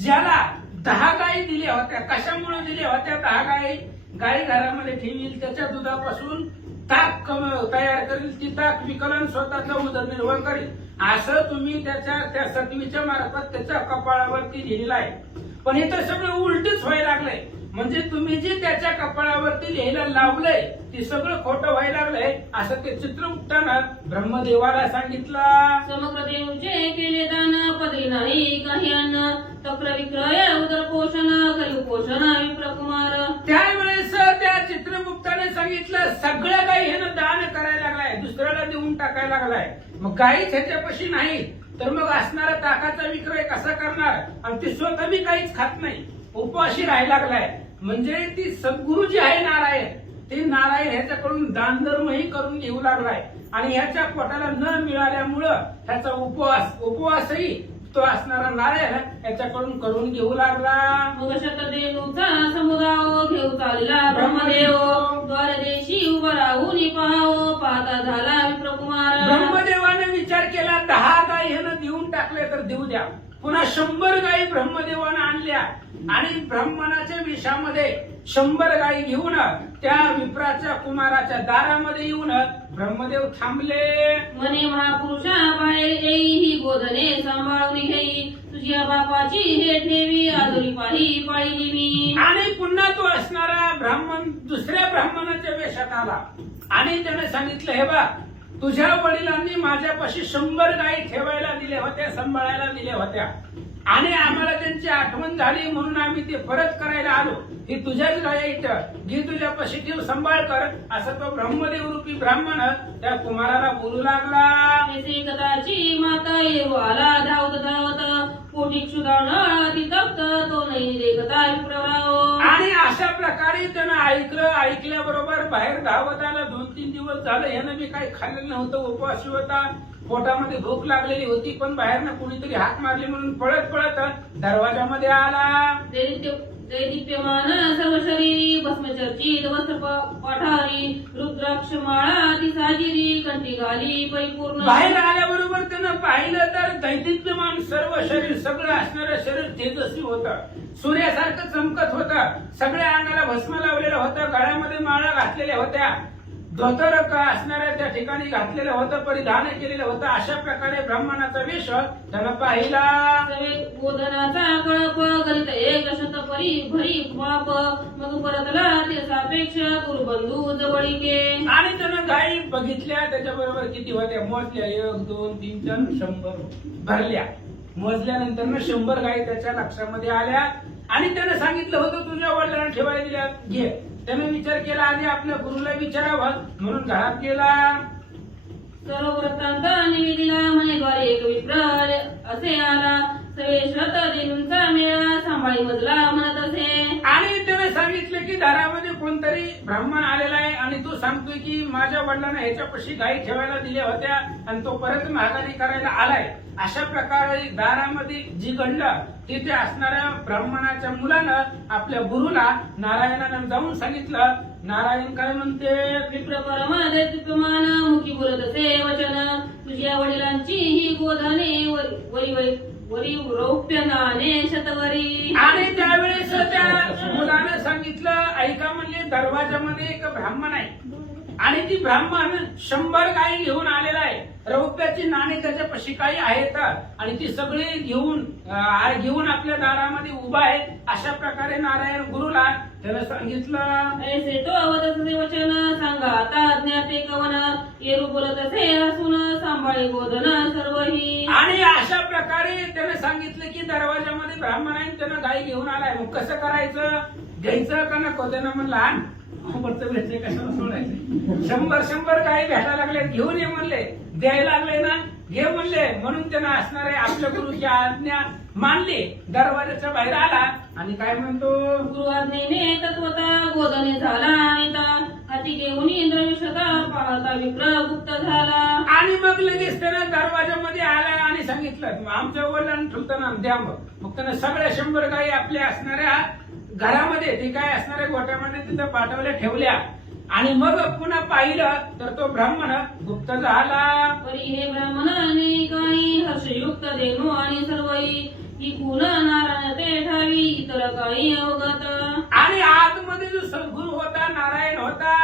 ज्याला 10 गायी दिल्या होत्या, कशामुळे दिल्या होत्या 10 गायी? गायी घरामध्ये ठेवील, त्याच्या दुधापासून ताक तयार करील, ती ताक विकलन स्वतःचा उदरनिर्वाह करील, असं तुम्ही त्या सत्वीच्या मार्फत त्याच्या कपाळावरती लिहिलेलं आहे. पण हे तर सगळं उलटच व्हायला लागलंय. म्हणजे तुम्ही जे त्याच्या कपाळावरती लिहायला लावलंय ते सगळं खोटं व्हायला लागलंय असं ते चित्रगुप्तानं ब्रह्मदेवाला सांगितलं. समग्र देवचे केले दान पदरी चक्र विक्रय उदरपोषण कलिपोषण विप्रकुमार. त्यावेळेस त्या चित्रगुप्ताने सांगितलं सगळं काही ह्यानं दान करायला लागलाय, दुसऱ्याला देऊन टाकायला लागलाय. मग गाईच ह्याच्यापाशी नाही तर मग असणारा ताकाचा विक्रय कसा करणार, आणि ते स्वतः बी काहीच खात नाही, उपवाशी राहायला लागलाय. म्हणजे ती सद्गुरु जी आहे नारायण, ते नारायण ह्याच्याकडून दानधर्मही करून घेऊ लागलाय. आणि ह्याच्या पोटाला न मिळाल्यामुळं ह्याचा उपवासही तो असणारा नारायण याच्याकडून करून घेऊ लागला. मग शतदेवचा समुदाय घेऊ चालला ब्रह्मदेव. द्वारदेशी उभा राहून पाहावं, पाहता झाला विप्रकुमार. ब्रह्मदेवाने विचार केला 10 गायी ह्यानं देऊन टाकले तर देऊ द्या. पुन्हा 100 गायी ब्रह्मदेवानं आणल्या आणि ब्राह्मणाच्या विषामध्ये 100 गायी घेऊन त्या विप्राच्या कुमाराच्या दारामध्ये येऊन ब्रह्मदेव थांबले. म्हणे महापुरुषा बाहेर येई, ही गोधने सांभाळून घेई. तुझ्या बापाची हे ठेवी, आदोरी पाही पाळीली मी. आणि पुन्हा तो असणारा ब्राह्मण दुसऱ्या ब्राह्मणाच्या वेशात आला आणि त्याने सांगितलं, हे बा, तुझ्या वडिलांनी माझ्यापाशी 100 गायी ठेवायला दिल्या होत्या, सांभाळायला दिल्या होत्या, आणि आम्हाला त्यांची आठवण झाली म्हणून आम्ही ते परत करायला आलो. ही तुझ्याच गायी इथं घे, तुझ्यापाशी ठेव, सांभाळ कर. असं तो ब्रह्मदेव रूपी ब्राह्मण त्या कुमाराला बोलू लागला. ऐसे कदाची माता येऊ आला धावत धावत, पोटी क्षुधावण ती तप्त तो नाही देखता विप्रराव. आणि अशा प्रकारे त्यानं ऐकल्याबरोबर बाहेर धावत आला. 2-3 दिवस झाले यानं मी काही खाल्लेलं नव्हतं, उपवासी होता, पोटामध्ये भूक लागलेली होती, पण बाहेरनं कोणीतरी हाक मारली म्हणून पळत पळत दरवाजामध्ये आला. दैदिप्यमान सर्व शरीरी भस्मचर्चित वस्त्र पठारी, रुद्राक्ष माळा ती साजिरी, कंठी घाली परिपूर्ण. बाहेर आल्याबरोबर त्यानं पाहिलं तर दैदिप्यमान सर्व शरीर, सगळं असणारं शरीर तेजस्वी होतं, सूर्यासारखं चमकत होतं. सगळ्या अंगाला भस्म लावलेलं होतं, गळ्यामध्ये माळा घातलेल्या होत्या, धोतर असणाऱ्या त्या ठिकाणी घातलेलं होतं, परिधान केलेलं होतं. अशा प्रकारे ब्राह्मणाचा वेश त्यानं पाहिला. गोधनाचा कळप गणित एक शत परी भरी बाप, मग परतला ते सापेक्ष गुरुबंधू जवळीके. आणि त्यानं गायी बघितल्या, त्याच्याबरोबर किती होत्या मोजल्या, 1, 2, 3, 4, 100 भरल्या. मोजल्यानंतर 100 गायी त्याच्या लक्षामध्ये आल्या. आणि त्यानं सांगितलं होतं तुझ्या वडिलांना ठेवायला दिल्या, घे. त्याने विचार केला आधी आपल्या गुरुला विचारावं म्हणून घरात गेला. सर्व वृत्तांत निवेदिला, म्हणे द्वारे एक विप्र असे आला, सवे श्रत देवींचा मेळा सांभाळी मजला म्हणत असे. आणि त्याने सांगितलं की दारामध्ये कोणतरी ब्राह्मण आलेला आहे आणि तो सांगतोय की माझ्या वडिलांना ह्याच्यापाशी गायी ठेवायला दिल्या होत्या आणि तो परत माघारी करायला आलाय. अशा प्रकारे दारामध्ये जी घडलं तिथे असणाऱ्या ब्राह्मणाच्या मुलानं आपल्या गुरुला नारायणानं जाऊन सांगितलं. नारायण काय म्हणते, विप्र परमादित्यमान मुखी बोलत असे वचन, तुझ्या वडिलांची ही गोधने वरी रौप्य नाणे शतवरी. आणि त्यावेळेस त्या मुलानं सांगितलं, ऐका म्हणले, दरवाजामध्ये एक ब्राह्मण आहे आणि ती ब्राह्मण 100 गायी घेऊन आलेला आहे, रौप्याची नाणी त्याच्यापाशी काही आहेत आणि ती सगळी घेऊन आपल्या दारामध्ये उभा आहे. अशा प्रकारे नारायण गुरुला त्यानं सांगितलं. ऐसे तो अवधसे वचन, सांगा आता ज्ञाते कवन, येरू बोलत असे असून सांभाळी गोधन सर्वही. आणि अशा प्रकारे त्यानं सांगितलं की दरवाजामध्ये ब्राह्मण आहे, त्यानं गायी घेऊन आलाय, मग कसं करायचं, घ्यायचं का नको. त्यानं म्हणलं आण, भेटले कशाला सोडायचं, 100 गायी भेटायला लागले, घेऊन ये म्हणले, द्यायला लागले ना, घे म्हणले. म्हणून त्यानं असणारे आपल्या गुरुची आज्ञा मानली, दरवाजाच्या बाहेर आला आणि काय म्हणतो, गुरु आज्ञेने तत्वता गोधने झाला अनिता, हाती घेऊन इंद्रविषता पाहता विप्र गुप्त झाला. आणि मग लगेच त्यानं दरवाजामध्ये आला आणि सांगितलं आमच्या वडिलांना ठेवतं ना, द्या. मग त्यानं सगळ्या 100 गायी आपल्या असणाऱ्या घरामध्ये, ते काय असणाऱ्या गोट्यामध्ये तिथं पाठवल्या, ठेवल्या. आणि मग पुन्हा पाहिलं तर तो ब्राह्मण गुप्त झाला. परी हे ब्राह्मणाने काही हर्षयुक्त देणू आणि सर्वही, ही गुण नारायण ते ठावी इतर काही अवगत. आणि आतमध्ये जो सद्गुरू होता, नारायण होता,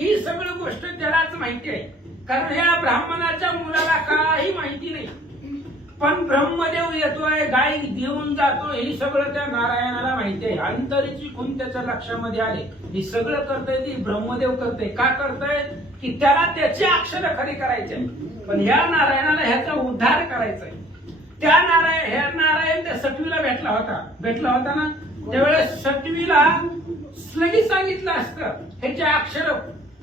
ही सगळी गोष्ट त्यालाच माहिती आहे, कारण ह्या ब्राह्मणाच्या मुलाला काही माहिती नाही. पण ब्रह्मदेव येतोय, गायी देऊन जातो, हे सगळं त्या नारायणाला माहिती आहे. अंतरीची खून त्याच्या लक्षामध्ये आले, हे सगळं करतंय ती ब्रह्मदेव करतोय. का करतोय की त्याला त्याची अक्षर खरी करायची, पण ह्या नारायणाला ह्याचा उद्धार करायचा. ह्या नारायण त्या सटवीला भेटला होता ना, त्यावेळेस सटवीला लगेच सांगितलं असतं ह्याचे अक्षर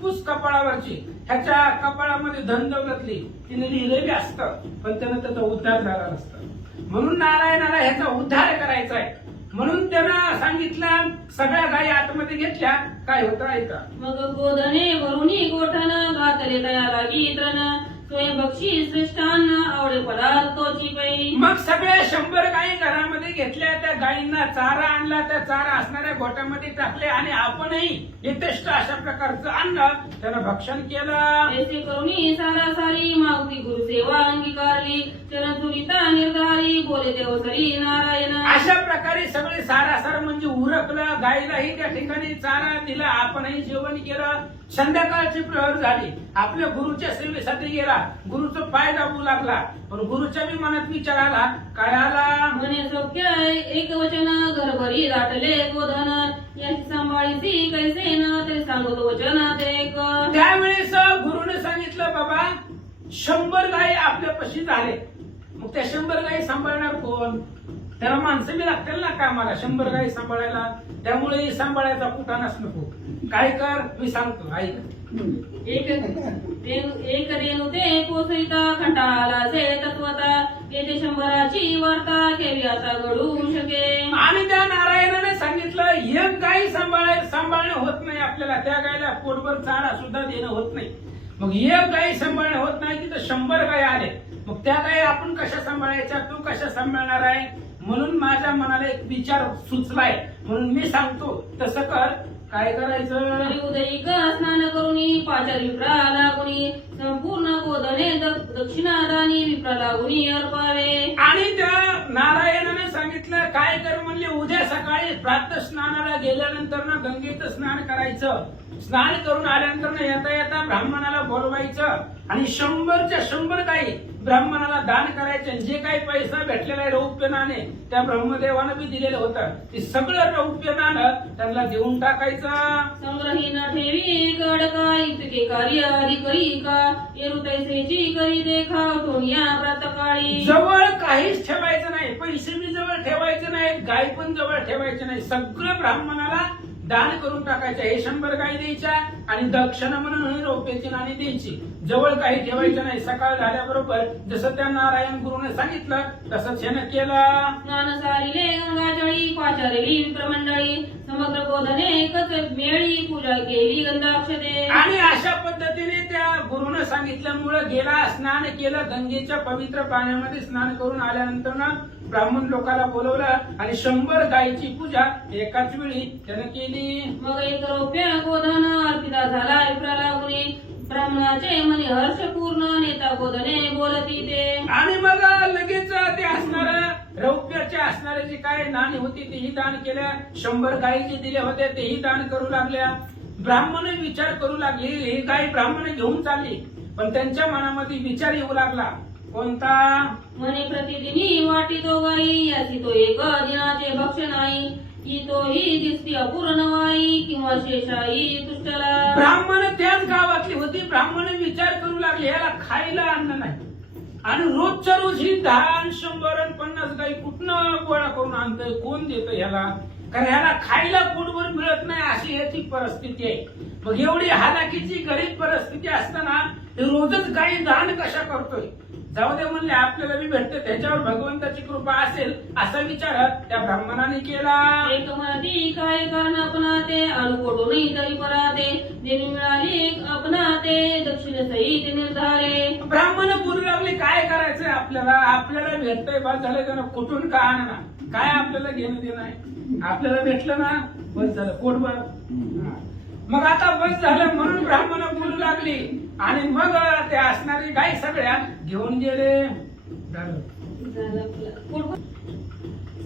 पुस कपाळावरची, ह्याच्या कपाळामध्ये धन दौलतली तिने लिहिलेली असतं, पण त्यानं त्याचा उद्धार झाला नसता. म्हणून नारायणाला ह्याचा उद्धार करायचा आहे, म्हणून त्यानं सांगितलं सगळ्या गायी आतमध्ये घेतल्या. काय होतं ऐका. मग गोधने वरुणी गोठण घातले तया लागी तृण स्वयं बक्षी श्रेष्ठांना आवडे पदार्थोची पै. मग सगळ्या 100 गायी घरामध्ये घेतल्या, त्या गायींना चारा आणला, त्या चारा असणाऱ्या गोठ्यामध्ये टाकले आणि आपणही यथेष्ट अशा प्रकारचं अन्न त्यानं भक्षण केलं. ऐसे करुणी सारा सारी मागती गुरुसेवा अंगीकारली चरण चुलिता निर्धारी बोले देवसरी नारायण. अशा प्रकारे सगळे सारासार म्हणजे उरकलं, गायीलाही त्या ठिकाणी चारा दिला, आपणही जेवण केलं. संध्याकाळची प्रहर झाली, आपल्या गुरुच्या सेवेसाठी गेला, गुरुचं पाय दाबू लागला, पण गुरुच्या बी मनात विचार आला. काय आला. म्हणे सौख्य एक वचन घरभरी दाटले गोधन याची सांभाळीची कैसे न तरी सांगतो वचन एक. त्यावेळेस गुरुने सांगितलं बाबा 100 गायी आपल्यापाशी झाले, मग त्या 100 गायी सांभाळणार कोण. त्याला माणसं बी लागतील ना कामाला 100 गायी सांभाळायला, त्यामुळे सांभाळायचा कुठानाच नको. काय कर मी सांगतो ऐक. एक रेणू ते पोसईता खंडाला से तत्वता येथे 100ची वार्ता केली आता घडू शके. आणि त्या नारायणाने सांगितलं एक गायी सांभाळणं होत नाही आपल्याला, त्या गायीला पोटभर चारा सुद्धा देणं होत नाही. मग एक गायी सांभाळणं होत नाही, तिथं 100 गायी आले, मग त्या गायी आपण कशा सांभाळायच्या, तू कशा सांभाळणार आहे. म्हणून माझ्या मनाला एक विचार सुचलाय, म्हणून मी सांगतो तसं कर. काय करायचं. उदयिक स्नान करुनी पाचारी विप्रा लागुनी संपूर्ण गोधने दक्षिणादानी विप्रा लागुनी अर्पावे. आणि त्या नारायणाने सांगितलं काय कर म्हणले, उद्या सकाळी प्रातः स्नानाला गेल्यानंतर ना गंगेत स्नान करायचं. स्नान करून आल्यानंतर येता येता ब्राह्मणाला बोलवायचं आणि 100च्या 100 गायी ब्राह्मणाला दान करायचे. जे काही पैसा भेटलेला आहे रौप्य नाणे त्या ब्रह्मदेवानं बी दिलेलं होतं, ते सगळं रौप्य नाणं त्यांना देऊन टाकायचं. संग्रही न ठेवी कडका इतके कार्य आधी करी का येरू तैसेची करी देखा टोनिया प्रातकाळी. जवळ काहीच ठेवायचं नाही, पैसे बी जवळ ठेवायचे नाही, गाय पण जवळ ठेवायचे नाही, सगळं ब्राह्मणाला दान करून टाकायचं. हे 100 गायी द्यायच्या आणि दक्षिणा म्हणून रौप्याची नाणी द्यायची, जवळ काही ठेवायचं नाही. सकाळ झाल्याबरोबर जसं त्या नारायण गुरुने सांगितलं तसंच ह्यानं केलं. स्नान सारिले गंगाजळी पाचारेली विप्रमंडळी समग्र गोधने एकच मेळी पूजा केली गंधाक्षते. आणि अशा पद्धतीने त्या गुरुने सांगितल्यामुळे गेला, स्नान केलं, गंगेच्या पवित्र पाण्यामध्ये स्नान करून आल्यानंतर ना ब्राह्मण लोकांना बोलवलं आणि 100 गायीची पूजा एकाच वेळी त्यानं केली. मग एक रौप्य गोधन अर्पिता झाला विप्रा लागुनी ब्राह्मणाचे मनी हर्षपूर्ण नेता गोधने बोलती ते. आणि मग लगेच ते असणार रौप्याचे असणारे जी काय नाणी होती तेही दान केल्या, 100 गायी जे दिल्या होत्या तेही दान करू लागल्या. ब्राह्मण विचार करू लागली, ही गाय ब्राह्मण घेऊन चालली, पण त्यांच्या मनामध्ये विचार येऊ लागला. कोणता. म्हणे प्रतिदिनी वाटी तो गाई याची तो एक दिनाचे भक्ष नाही की तोही दिसती अपूर्ण वाई किंवा शेषाई तुष्टला. ब्राह्मण त्याच गावातली होती, ब्राह्मण विचार करू लागले याला खायला अन्न नाही आणि रोजच्या रोज ही 10, 100, 50 गाई कुठनं गोळा करून आणतोय, कोण देतं ह्याला, कारण ह्याला खायला पोटभर मिळत नाही अशी ह्याची परिस्थिती आहे. मग एवढी हालाकीची गरीब परिस्थिती असताना रोजच गाई दान कशा करतोय. जाऊ दे म्हणले आपल्याला बी भेटते, त्याच्यावर भगवंताची कृपा असेल असा विचार त्या ब्राह्मणाने केला. एक म्हणती काय कारण आपणा ते अनुकोटो नाही तरी पराते देणी मिळाली एक आपणा ते दक्षिण सहित निर्धारे. ब्राह्मण बोलू लागले काय करायचंय आपल्याला भेटतंय बस झालं, त्यानं कुठून का आणा, काय आपल्याला घेणं देणं आहे, आपल्याला भेटलं ना बस झालं पोटभर. मग आता बस झालं म्हणून ब्राह्मण बोलू लागली आणि मग ते असणारी गाय सगळ्या घेऊन गेले.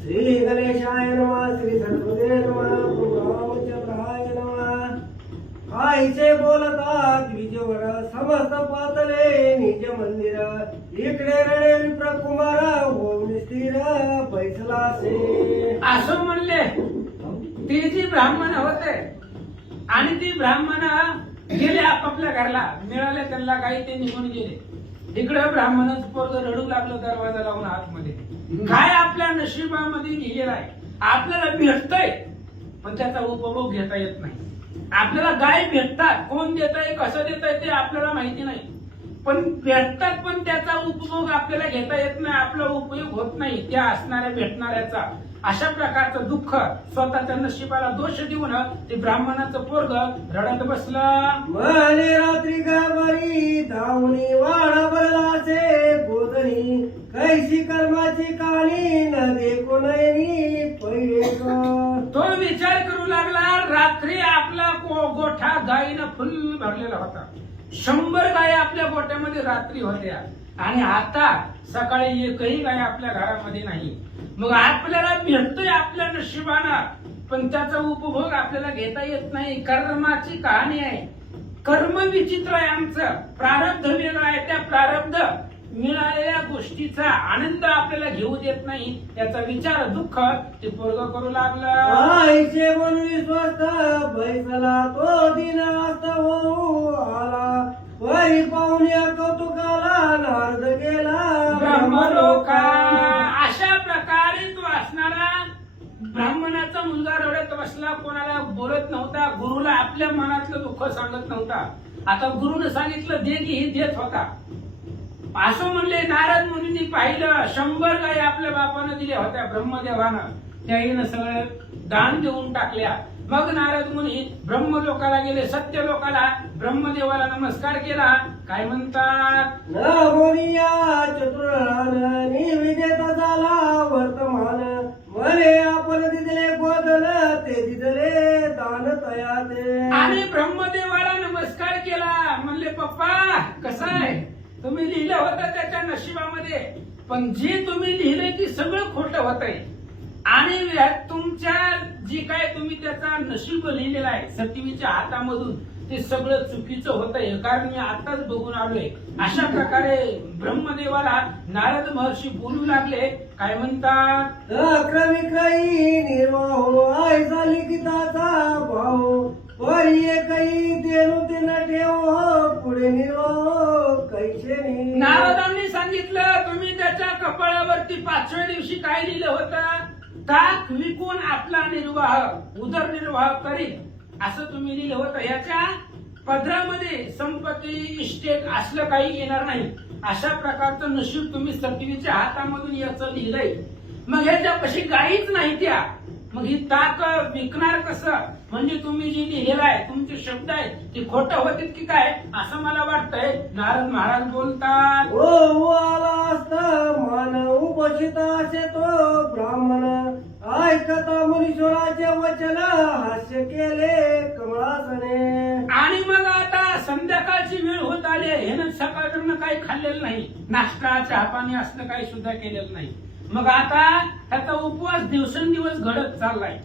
श्री गणेशाय नमः, श्री सरस्वती नमः, रामचंद्राय नमः. आईचे बोलता द्विजवर समस्त पातले निज मंदिर इकडे रणे विप्र कुमार होऊन स्थिर बैसला से. असं म्हणले ते जी ब्राह्मण होते आणि ती ब्राह्मण गेले आपापल्या घरला, मिळाले त्यांना काही, ते निघून गेले. इकडे ब्राह्मणच पोरग रडू लागलं दरवाजा लावून आतमध्ये. काय आपल्या नशिबामध्ये लिहिलेला आहे. आपल्याला भेटतंय पण त्याचा उपभोग घेता येत नाही. आपल्याला गाय भेटतात, कोण देत आहे कसं देत आहे ते आपल्याला माहिती नाही, पण भेटतात पण त्याचा उपभोग आपल्याला घेता येत नाही, आपला उपयोग होत नाही त्या असणाऱ्या भेटणाऱ्याचा. अशा प्रकारचं दुःख स्वतःच्या नशिबाला दोष देऊन ते ब्राह्मणाचं पोरग रडत बसलं. मले रात्री गावारी धावणी वाडा बदलाचे गोधनी कैसी कर्माची काळी न देखो नयनी पहिले तो विचार करू लागला. रात्री आपला गोठा गायीनं फुल भरलेला होता. 100 गायी आपल्या गोठ्यामध्ये रात्री होत्या आणि आता सकाळी एकही गाय आपल्या घरामध्ये नाही. मग आपल्याला भेटतोय आपल्या नशिबानं पण त्याचा उपभोग आपल्याला घेता येत नाही. कर्माची कहाणी आहे. कर्म विचित्र आहे. आमचं प्रारब्ध वेगळं आहे. त्या प्रारब्ध मिळालेल्या गोष्टीचा आनंद आपल्याला घेऊ देत नाही. त्याचा विचार दुःख ते पोरग करू लागला. आईचे म्हणून स्वस्त बैसला तो दिन असता हो आला वरी पाहुण्या कौतुकाला नारद गेला ब्रह्मलोका. अशा प्रकारे तो असणारा ब्राह्मणाचा मुलगा रडत बसला. कोणाला बोलत नव्हता. गुरुला आपल्या मनातलं दुःख सांगत नव्हता. आता गुरुने सांगितलं दे की ही देत होता. असं म्हणले नारद मुनींनी पाहिलं. 100 गायी आपल्या बापानं दिल्या होत्या ब्रह्मदेवानं. त्याईनं सगळं दान देऊन टाकल्या. मग नारद मुनी ब्रह्मलोकाला गेले. सत्य लोकाला ब्रह्मदेवाला नमस्कार केला. काय म्हणतात? नवनिया चतुरान निविदेता झाला वर्तमान मले आपण दिदले गोदन ते दिदले दान तयाते. आणि ब्रह्मदेवाला नमस्कार केला. म्हणले पप्पा कसं आहे तुम्ही लिहिलं होतं त्याच्या नशिबामध्ये पण जे तुम्ही लिहिलंय ते सगळं खोटं होतंय आणि तुमच्या जी काय तुम्ही त्याचा नशीब लिहिलेला आहे सतीवीच्या हातामधून ते सगळं चुकीचं होतंय. कारण मी आताच बघून आलोय. अशा प्रकारे ब्रह्मदेवाला नारद महर्षी बोलू लागले. काय म्हणतात? क्रमिक्रयी निर्वाह आयसा लिखिताचा भाव परी एकही देणू ते न ठेव पुढे निर्वाह कैसे. नारदांनी सांगितलं तुम्ही त्याच्या कपाळावरती 5व्या दिवशी काय लिहिलं होतं? ताक विकून आपला निर्वाह उदरनिर्वाह करील असं तुम्ही लिहिलं होतं. याच्या पदरामध्ये संपत्ती इस्टेट असलं काही येणार नाही. अशा प्रकारचं नशीब तुम्ही सतीवीच्या हातामधून याचं लिहिलंय. मग ह्याच्यापाशी गाईच नाही त्या मग ही ताक विकणार कसं? म्हणजे तुम्ही जी लिहिलेलं आहे तुमचे शब्द आहेत ते खोटं होते की काय असं मला वाटतंय. नारद महाराज बोलतात. ओ आला असता मान उपस्थित असे तो ब्राह्मण ऐकता मुनीश्वराचे वचन हास्य केले कमळासने. आणि मग आता संध्याकाळची वेळ होत आली. ह्यानं सकाळकडनं काही खाल्लेलं नाही. नाश्ता चहा पाणी असलं काही सुद्धा केलेलं नाही. मग आता त्याचा उपवास दिवसेंदिवस घडत चाललाय.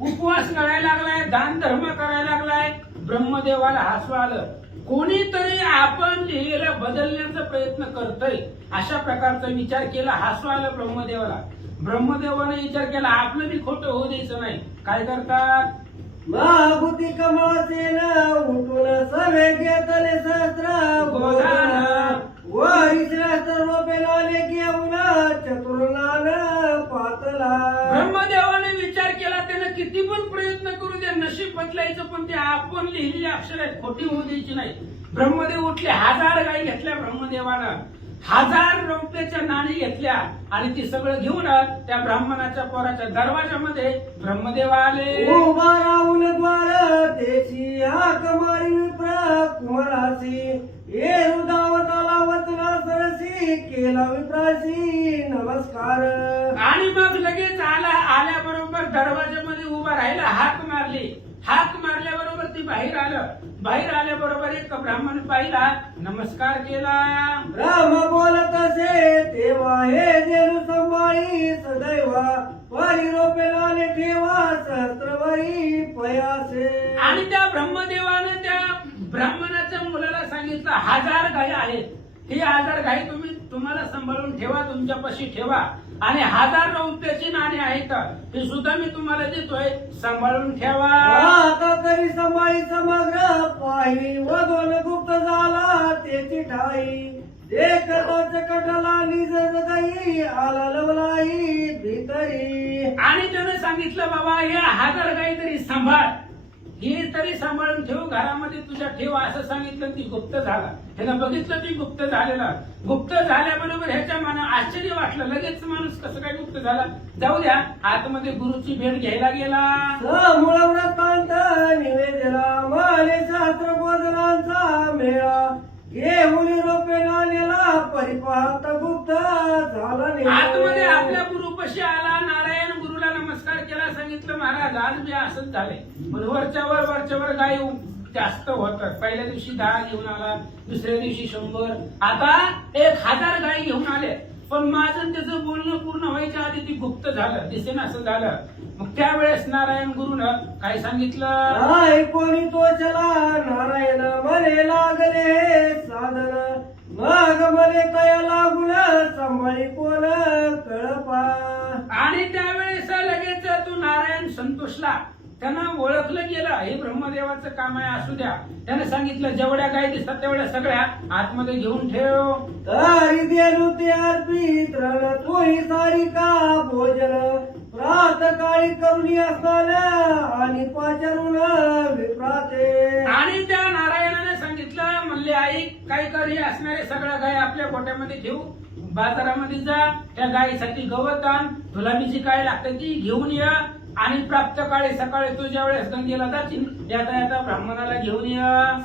उपवास करायला लागलाय. दान धर्म करायला लागलाय. ब्रह्मदेवाला हसू आलं. कोणीतरी आपण लिहिलेलं बदलण्याचा प्रयत्न करतोय अशा प्रकारचा विचार केला. हसू आलं ब्रह्मदेवाला. ब्रह्मदेवाने विचार केला आपलं बी खोटं होऊ द्यायचं नाही. काय करतात? महाभूती कमळासेन उठून सवे घेतले सहस्र गोदान वरी श्रेष्ठ रोपे लावले घेऊन चतुर्नान पातला. ब्रह्मदेवाने विचार केला. त्यानं किती पण प्रयत्न करू द्या नशीब बदलायचं पण ते आपण लिहिलेली अक्षर आहेत खोटी होऊ द्यायची नाही. ब्रह्मदेव उठले. 1000 गायी घेतल्या ब्रह्मदेवानं. 1000 रुपयाच्या नाणी घेतल्या आणि ती सगळं घेऊन त्या ब्राह्मणाच्या पोराच्या दरवाजामध्ये ब्रह्मदेव आले. उभा राहून द्वार देशी हाक मारी विप्र कुमारासी ये हृदावताला वचना सरसी केला विप्रासी नमस्कार. आणि मग लगेच आल्याबरोबर दरवाजामध्ये उभा राहिला. हाक मारली. हाक मारल्याबरोबर ती बाहेर आलं. बाहेर आल्याबरोबर एक ब्राह्मण पाहिला. नमस्कार केला. राम बोलत असे तेव्हा हे देणू संभाळी सदैवा वारी रोपे लावले ठेवा सहस्त्रवारी पयासे. आणि त्या ब्रह्मदेवानं त्या ब्राह्मणाच्या मुलाला सांगितलं 1000 गायी आहेत. ही 1000 गायी तुम्हाला सांभाळून ठेवा. तुमच्यापाशी ठेवा. आणि 1000 रुपयाची नाणी आहेत हे सुद्धा मी तुम्हाला देतोय. सांभाळून ठेवा. आता तरी समाई समग्र पाहिली व दोन गुप्त झाला त्याची ठाई देखताच कटला निज जगाई आला लवलाई भीतरी. आणि त्यानं सांगितलं बाबा हे 1000 गाई तरी सांभाळ, ही तरी सांभाळून ठेव, घरामध्ये तुझ्या ठेव असं सांगितलं. ती गुप्त झाला. त्यानं बघितलं ती गुप्त झालेला. गुप्त झाल्याबरोबर ह्याच्या मनात आश्चर्य वाटलं. लगेच माणूस कसं काय गुप्त झाला, जाऊ द्या. आतमध्ये गुरुची भेट घ्यायला गेला. समूळ व्रतांत निवेदला माने शास्त्र बोधनांचा मेळा. घेऊन रोपे नाण्याला परिपात गुप्त झाला आतमध्ये आपल्या गुरुपाशी आला. नारायण गुरुला नमस्कार केला. सांगितलं महाराज आज मी असंच झालंय. पण वरच्यावर गाय जास्त होतात. पहिल्या दिवशी 10 घेऊन आला, दुसऱ्या दिवशी 100, आता 1000 गाय घेऊन आले. पण माझं त्याचं बोलणं पूर्ण व्हायच्या आधी ती गुप्त झालं, दिसेन असं झालं. मग त्यावेळेस नारायण गुरुनं काय सांगितलं, नाही कोणी तोचला नारायण मने लागले साधन. मग मने कया लागून सांभाळी कोण कळपा. आणि त्यावेळेस लगेच तो नारायण संतोषला. त्यानं ओळखलं गेलं हे ब्रह्मदेवाचं काम आहे, असू द्या. त्यानं सांगितलं जेवढ्या गाय दिसतात तेवढ्या सगळ्या आतमध्ये घेऊन ठेव. तारी देणू ते अर्पित रण तोही सारी का भोजन. प्रात काळी करुणी असताना आणि पाचारून विप्राते. आणि त्या नारायणाने सांगितलं, म्हणले आई काय कर, हे असणारे सगळ्या गाय आपल्या गोट्यामध्ये ठेवू, बाजारामध्ये जा, त्या गायीसाठी गवत आण, तुला मी जी काय लागते ती घेऊन ये. आणि प्राप्त काळी सकाळी तू ज्या वेळेस गंगेला जाशील येता ब्राह्मणाला घेऊन ये.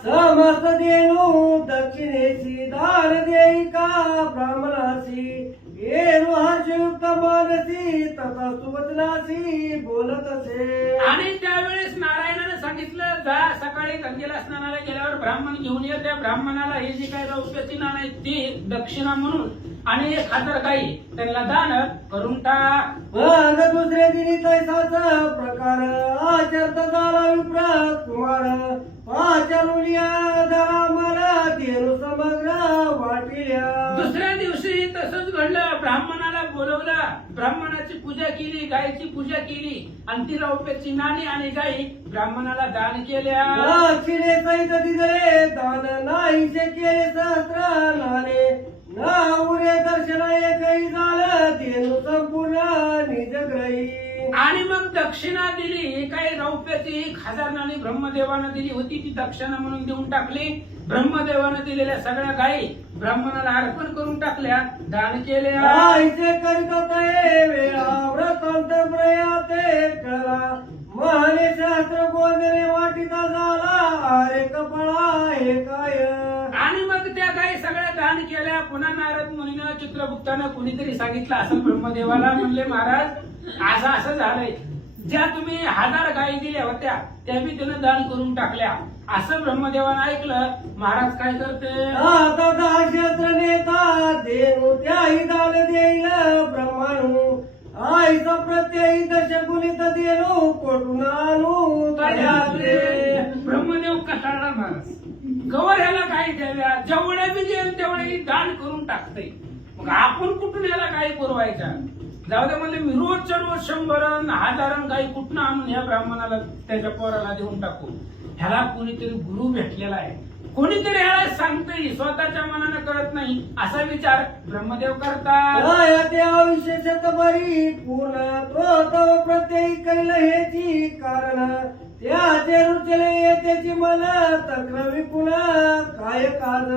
समस्त देणू दक्षिणेची दान देई का ब्राह्मणासी. येणू हर्षयुक्त मानसी तथा सुवचनासी बोलत असे. आणि त्यावेळेस नारायणाने सांगितलं जा सकाळी गंगेला स्नानाला गेल्यावर ब्राह्मण घेऊन ये. त्या ब्राह्मणाला हे जे काय रौप्याची नाणं आहेत ती दक्षिणा म्हणून आणि 1000 गाई त्यांना दान करून टाक. मग दुसऱ्या दिनी तैसाच प्रकार आचरत झाला विप्र कुमार. पाचारुलिया धरा मला देणू समग्र वाटिल्या. दुसऱ्या दिवशी तसंच घडलं. ब्राह्मणाला बोलवलं, ब्राह्मणाची पूजा केली, गायची पूजा केली आणि ती रौप्याची नाणी आणि गायी ब्राह्मणाला दान केल्या. दक्षिणे सहित दिले दान नाहीसे केले सहस्र नाणे. ना उरे दर्शन एकही झालं देणू संपूर्ण निजग्रही. आणि मग दक्षिणा दिली. काही रौप्याची 1000 नाणी ब्रह्मदेवानं दिली होती, ती दक्षिणा म्हणून देऊन टाकली. ब्रह्मदेवानं दिलेल्या सगळ्या गायी ब्राह्मणाला अर्पण करून टाकल्या, दान केल्या. नाहीसे करीत वेळा व्रतांत प्रयाते कळा. महाने शास्त्र बोधने वाटिता झाला अरे कपळा हे काय. आणि मग त्या गायी सगळ्या दान केल्या. पुन्हा नारद मुनीनं चित्रगुप्तानं कुणीतरी सांगितलं असं ब्रह्मदेवाला. म्हणले महाराज असं झालंय, ज्या तुम्ही 1000 गायी दिल्या होत्या त्या बी त्यानं दान करून टाकल्या. असं ब्रह्मदेवानं ऐकलं. महाराज काय करते, आता 10 शस्त्र नेता देणू त्याही दान देईल ब्रह्माणू. आईचा प्रत्ययी दशगुणित देणू कोटून आणू तयाचे. ब्रह्मदेव कटाळला महाराज. गवर ह्याला काय द्याव्या, जेवढ्या बी देईल तेवढे दान करून टाकते. मग आपण कुठून ह्याला काही पुरवायच्या. जाऊ दे म्हणले मी रोजच्या रोज 100 1000 गाई कुठून आणून ह्या ब्राह्मणाला त्याच्या पोराला देऊन टाकू. ह्याला कोणीतरी गुरु भेटलेला आहे, कोणीतरी ह्याला सांगतंय, स्वतःच्या मनानं करत नाही असा विचार ब्रह्मदेव करतात. ते आयुष्य शतभरी पूर्ण तो प्रत्ययी कैल हेची कारण. त्याचे रुचले त्याची मला तक्र विपुल काय काज.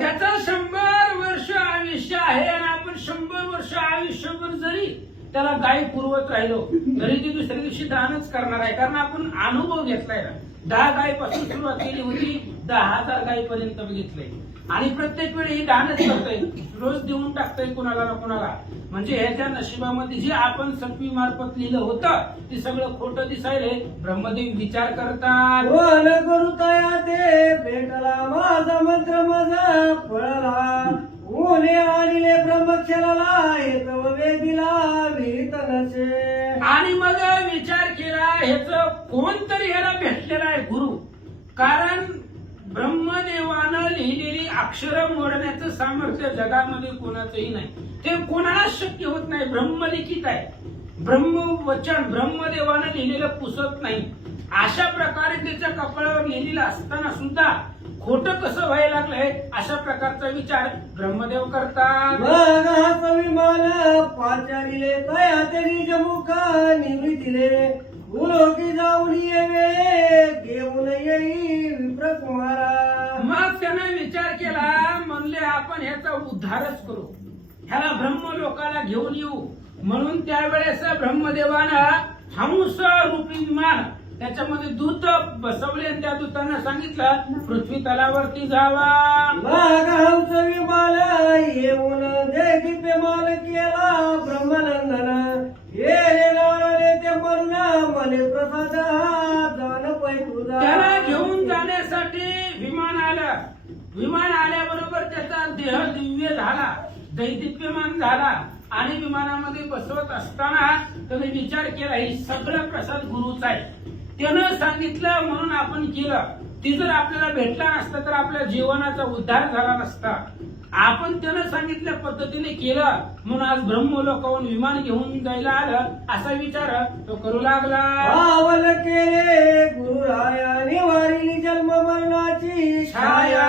त्याचं 100 वर्ष आयुष्य आहे आणि आपण 100 वर्ष आयुष्यभर जरी त्याला गाय पुरवत राहिलो तरी ती दुसऱ्या दिवशी दानच करणार आहे. कारण आपण अनुभव घेतलाय ना. 10 गायीपासून सुरुवात केली होती, 10,000 गायीपर्यंत बघितलंय आणि प्रत्येक वेळी दानच करतोय, रोज देऊन टाकतोय कुणाला ना कुणाला. म्हणजे ह्याच्या नशिबामध्ये जे आपण सटवी मार्फत लिहिलं होतं ते सगळं खोटं दिसायले. ब्रह्मदेव विचार करतात, वन करू तया ते भेटला माझा मंत्र माझा फळला. ऊने आणले ब्रह्मक्षराला हेत वेदीला विहित नसे. आणि मग विचार केला ह्याच कोणतरी ह्याला भेटलेला आहे गुरु. कारण ब्रह्मदेवानं लिहिलेली अक्षरं मोडण्याचं सामर्थ्य जगामध्ये कोणाचंही नाही. ते कोणालाच शक्य होत नाही. ब्रह्मलिखित आहे, ब्रह्मवचन ब्रह्मदेवानं लिहिलेलं पुसत नाही. अशा प्रकारे त्याच्या कपाळावर लिहिलेलं असताना सुद्धा खोटं कसं व्हायला लागलंय अशा प्रकारचा विचार ब्रह्मदेव करतात. मग हाच विमान पाचारिले तया ते निज मुख निमितिले उलोकी जाऊन येवे घेऊन येई विप्रकुमारा. मग त्याने विचार केला, म्हणले आपण ह्याचा उद्धारच करू, ह्याला ब्रह्मलोकाला घेऊन येऊ. म्हणून त्यावेळेस ब्रह्मदेवानं हंस रूपी विमान त्याच्यामध्ये दूत बसवले आणि त्या दूतांना सांगितलं पृथ्वी तलावरती जावा. मग हंस विमान येऊन दे दिव्यमान केला ब्रह्मानंदन हे नारायणे ते म्हणून मने प्रसाद जाण पै तुझा. त्याला घेऊन जाण्यासाठी विमान आलं. विमान आल्याबरोबर त्याचा देह दिव्य झाला, दैदिप्यमान झाला आणि विमानामध्ये बसवत असताना त्याने विचार केला ही सगळं प्रसाद गुरुचा आहे. त्यानं सांगितलं म्हणून आपण केलं. ती जर आपल्याला भेटला नसता तर आपल्या जीवनाचा उद्धार झाला नसता. आपण त्यानं सांगितल्या पद्धतीने केलं म्हणून आज ब्रह्मलोकावरून विमान घेऊन जायला आलं असा विचार तो करू लागला. पावन केले गुरुराया निवारिली जन्म मरणाची छाया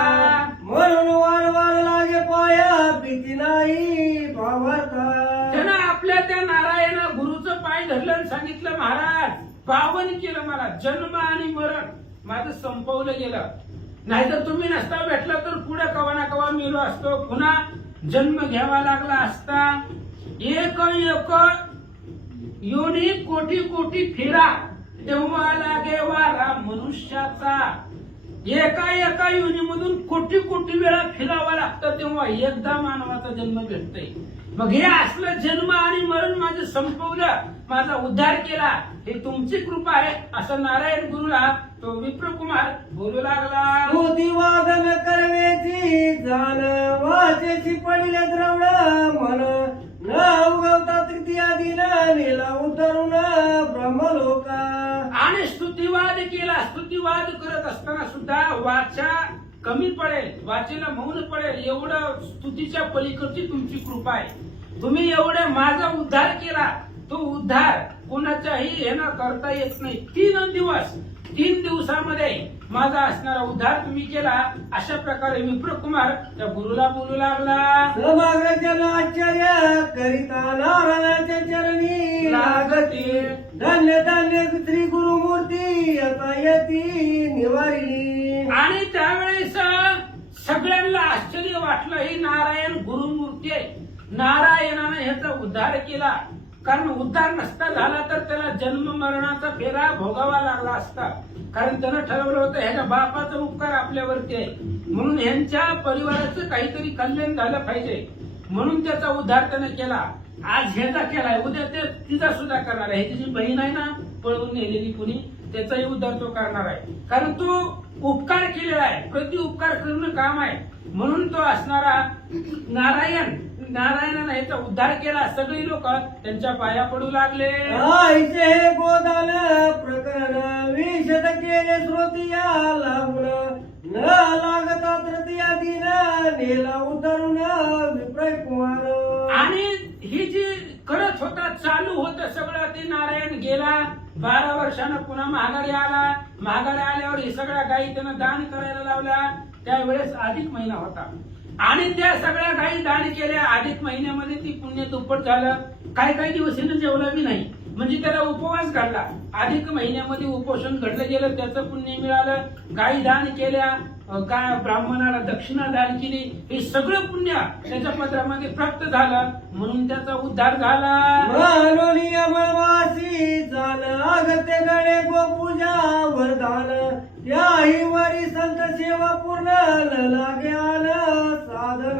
म्हणून वाढ लागे पाया भीती नाही भावार्था. त्यानं आपल्या त्या नारायण गुरुचं पाय धरलं आणि सांगितलं महाराज पावन केलं, मला जन्म आणि मरण माझं संपवलं गेलं. नाहीतर तुम्ही नसता भेटला तर पुढे कवा ना कवा मेलो असतो, पुन्हा जन्म घ्यावा लागला असता. एक एक योनी कोटी कोटी फिरा तेव्हा लागे वारा मनुष्याचा. एका योनीमधून कोटी कोटी वेळा फिरावा लागतं तेव्हा एकदा मानवाचा जन्म भेटतोय. मग हे असलं जन्म आणि मरण माझं संपवलं, माझा उद्धार केला, हे तुमची कृपा आहे असं नारायण गुरुला तो विप्रकुमार बोलू लागला. स्तुती वादन करवेची जाण वाचेची पडिले द्रवण मन न उगवता तृतीया दिन नेला उतरून ब्रह्मलोका. आणि स्तुतिवाद केला. स्तुतिवाद करत असताना सुद्धा वाचा कमी पडेल, वाचेला मौन पडेल एवढं स्तुतीच्या पलीकडची तुमची कृपा आहे. तुम्ही एवढे माझा उद्धार केला, तो उद्धार कोणाच्याही येणं करता येत नाही. 3 दिवसामध्ये माझा असणारा उद्धार तुम्ही केला अशा प्रकारे विप्रकुमार त्या गुरुला बोलू लागला. समग्र जन आश्चर्य करिता नारायणाच्या चरणी लागती धन्य धन्य श्री गुरुमूर्ती आता येती निवारिली. आणि त्यावेळेस सगळ्यांना आश्चर्य वाटलं ही नारायण गुरुमूर्ती आहे. नारायणाने ह्याचा उद्धार केला, कारण उद्धार नसता झाला तर त्याला जन्म मरणाचा फेरा भोगावा लागला असता. कारण त्यानं ठरवलं होतं ह्याच्या बापाचा उपकार आपल्यावरती आहे म्हणून ह्यांच्या परिवाराचं काहीतरी कल्याण झालं पाहिजे म्हणून त्याचा उद्धार त्याने केला. आज ह्याचा केलाय, उद्या ते तिचा सुद्धा करणार आहे. ह्याची जी बहीण आहे ना पळवून नेलेली कुणी, त्याचाही उद्धार तो करणार आहे. कारण तो उपकार केलेला आहे, प्रति उपकार करणं काम आहे. म्हणून तो असणारा नारायणाने याचा उद्धार केला. सगळी लोक त्यांच्या पाया पडू लागले. आईचे हे गोदान प्रकरण विशद केले श्रोतिया लागून न लागता तृतीया दिन नेला उतरून विप्रय कुमार. आणि ही जी करत होता चालू होतं सगळं ते नारायण गेला. 12 वर्षानं पुन्हा महागारी आला. महागारी आल्यावर हे सगळ्या गायी त्यानं दान करायला लावल्या. त्यावेळेस अधिक महिना होता आणि त्या सगळ्या गायी दान केल्या. अधिक महिन्यामध्ये ती पुण्य दुप्पट झालं. काही दिवस जेवलं बी नाही, म्हणजे त्याला उपवास घडला. अधिक महिन्यामध्ये उपोषण घडलं गेलं, त्याचं पुण्य मिळालं. गायी दान केल्या, काय ब्राह्मणाला दक्षिणा दान केली, हे सगळं पुण्य त्याच्या पत्रामध्ये प्राप्त झालं म्हणून त्याचा उद्धार झाला. मानोनी अमळवासी जाण अगत्य गणे गोपूजा वरदान त्याही वरी संत सेवा पूर्ण न लागे आन साधन.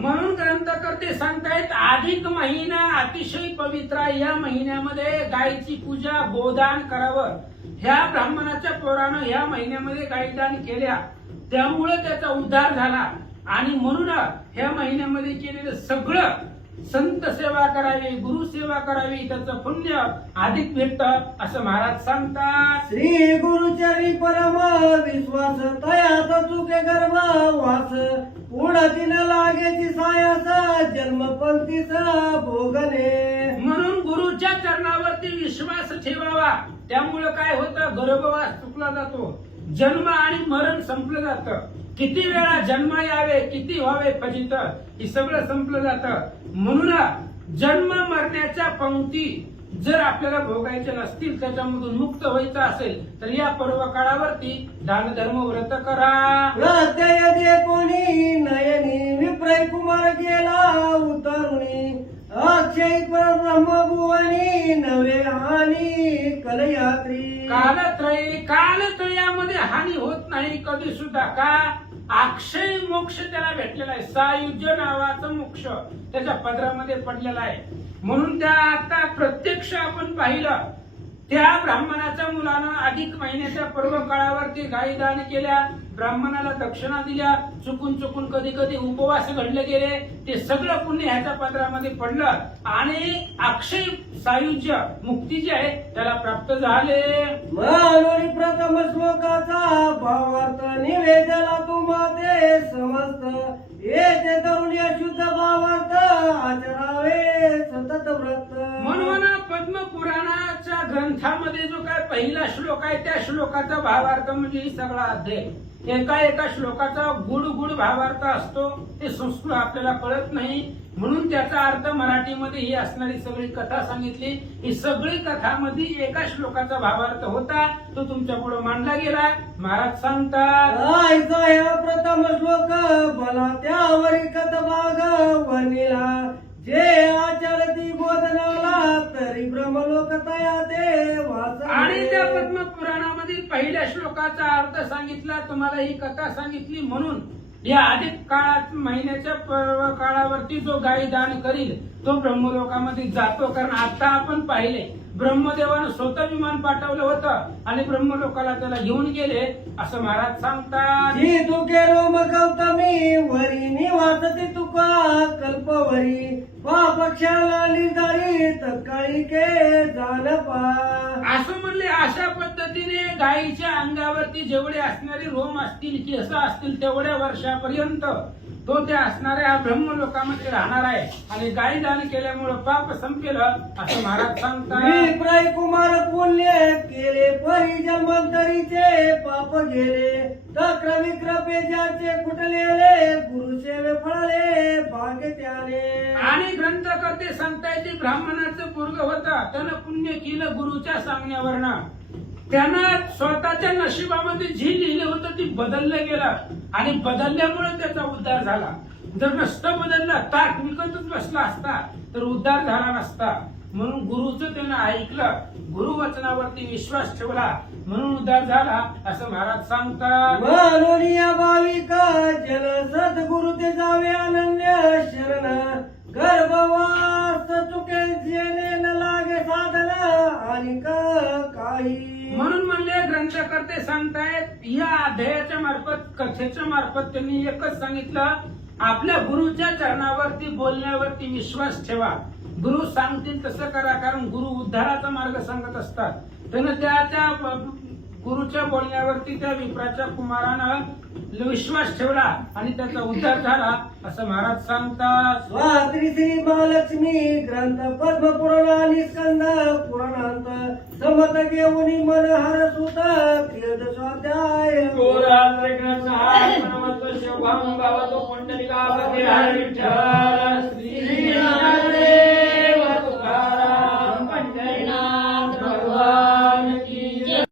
म्हणून ग्रंथकर्ते सांगतायत अधिक महिना अतिशय पवित्र आहे. या महिन्यामध्ये गायीची पूजा गोदान करावं. ह्या ब्राह्मणाच्या पोरानं ह्या महिन्यामध्ये गायीदान केल्या त्यामुळे त्याचा उद्धार झाला. आणि म्हणून ह्या महिन्यामध्ये केलेलं सगळं संत सेवा करावी, गुरु सेवा करावी, त्याचं पुण्य अधिक भेटतं असं महाराज सांगतात. श्री गुरुचरी परम विश्वास तयाचा चुके गर्भ वास पुढती न लागेची सायास जन्म पंक्तीच भोगणे. म्हणून गुरुच्या चरणावरती विश्वास ठेवावा. त्यामुळे काय होतं, गर्भवास चुकला जातो. जन्म आणि मरण संपलं जातं. किती वेळा जन्म यावे, किती व्हावे फजित, हे सगळं संपलं जातं. म्हणून जन्म मरण्याच्या पंक्ती जर आपल्याला भोगायचे नसतील, त्याच्यामधून मुक्त व्हायचं असेल तर या पर्व काळावरती दान धर्म व्रत करा. प्रत्यय दे कोणी नयनी विप्रय कुमार गेला उतरुणी अक्षय परब्रह्म भुवनी नवे हानी कलयात्री. कालत्रयामध्ये हानी होत नाही कधी सुद्धा. का? अक्षय मोक्ष त्याला भेटलेला आहे. सायुज्य नावाचा मोक्ष त्याच्या पदरामध्ये पडलेला आहे. म्हणून त्या आता प्रत्यक्ष आपण पाहिलं, त्या ब्राह्मणाच्या मुलानं अधिक महिन्याच्या पर्व काळावरती गायी दान केल्या, ब्राह्मणाला दक्षिणा दिल्या, चुकून कधी कधी उपवास घडले गेले, ते सगळं पुण्य ह्याच्या पदरामध्ये पडलं आणि अक्षय सायुज्य मुक्ती जी आहे त्याला प्राप्त झाले. मानोरी प्रथम श्लोकाचा भावार्थ निवेदला तुम्हाते समस्त येते तरुण शुद्ध भावार्थ आचरावे सतत व्रत. म्हणून पद्मपुराणाच्या ग्रंथामध्ये जो काय पहिला श्लोक आहे त्या श्लोकाचा भावार्थ म्हणजे ही सगळा अध्याय. एका श्लोकाचा गुड भावार्थ असतो, ते संस्कृत आपल्याला कळत नाही. म्हणून त्याचा अर्थ मराठीमध्ये ही असणारी सगळी कथा सांगितली. ही सगळी कथामध्ये एका श्लोकाचा भावार्थ होता, तो तुमच्या पुढे मांडला गेला. महाराज सांगतात, प्रथम श्लोक मला त्यावरी कथ भाग वनिला जे आचरती बोधनाला तरी ब्रह्मलोक तया ते वाच. आणि त्या पद्मपुराणामध्ये पहिल्या श्लोकाचा अर्थ सांगितला, तुम्हाला ही कथा सांगितली. म्हणून या अधिक काळात महिन्याच्या पर्व काळावरती जो गायी दान करील तो ब्रह्मलोकामध्ये जातो. कारण आता आपण पाहिले ब्रह्मदेवानं स्वतः विमान पाठवलं होतं आणि ब्रह्मलोकाला त्याला घेऊन गेले असं महाराज सांगतात. जी तुके रोम गौतमी वरी निवासती तुका कल्पवरी पक्षाला निर्धारी तत्काळी के जाण पा. असं म्हणले. अशा पद्धतीने गायीच्या अंगावरती जेवढे असणारे रोम असतील, केस असतील, तेवढ्या वर्षापर्यंत तो त्या असणाऱ्या ब्रह्मलोकामध्ये राहणार आहे आणि गायी दान केल्यामुळे पाप संपेल असं महाराज सांगतात. विप्रय कुमार पुण्य केले परी जन्मांतरीचे पाप गेले तक्र विक्रपे ज्याचे कुटलेले गुरुसेवे फळले भाग्य त्याने. आणि ग्रंथकर्ते सांगताय ते ब्राह्मणाचं पोरग होतं, त्यानं पुण्य केलं गुरुच्या सांगण्यावरनं. त्यानं स्वतःच्या नशिबामध्ये जी लिहिलं होतं ती बदललं गेलं आणि बदलल्यामुळे त्याचा उद्धार झाला. जर नसतं बदललं, ताक विकतच बसला असता तर उद्धार झाला नसता. म्हणून गुरुचं त्यानं ऐकलं, गुरुवचनावरती विश्वास ठेवला, म्हणून उद्धार झाला असं महाराज सांगतात. मानोनिया भाविका जन सद्गुरु ते जावे अनन्य शरण गर्भवास चुके जेणे न लागे साधन आणि काही. म्हणून म्हणले ग्रंथकर्ते सांगतायत या अध्यायाच्या मार्फत, कथेच्या मार्फत त्यांनी एकच सांगितलं, आपल्या गुरुच्या चरणावरती बोलण्यावरती विश्वास ठेवा. गुरु सांगतील तसं करा, कारण गुरु उद्धाराचा मार्ग सांगत असतात. त्यानं त्याच्या गुरुच्या बोलण्यावरती त्या विप्राच्या कुमारानं विश्वास ठेवला आणि त्याचा उद्धार झाला असं महाराज सांगतात. स्वात्री श्री महालक्ष्मी ग्रंथ पद्मपुराण आणि स्कंद पुराणांत समत घेऊन मन हर सुत कीर्त स्वाध्याय. शिवभाम भावतो पुंडलिका हर विठ्ठल.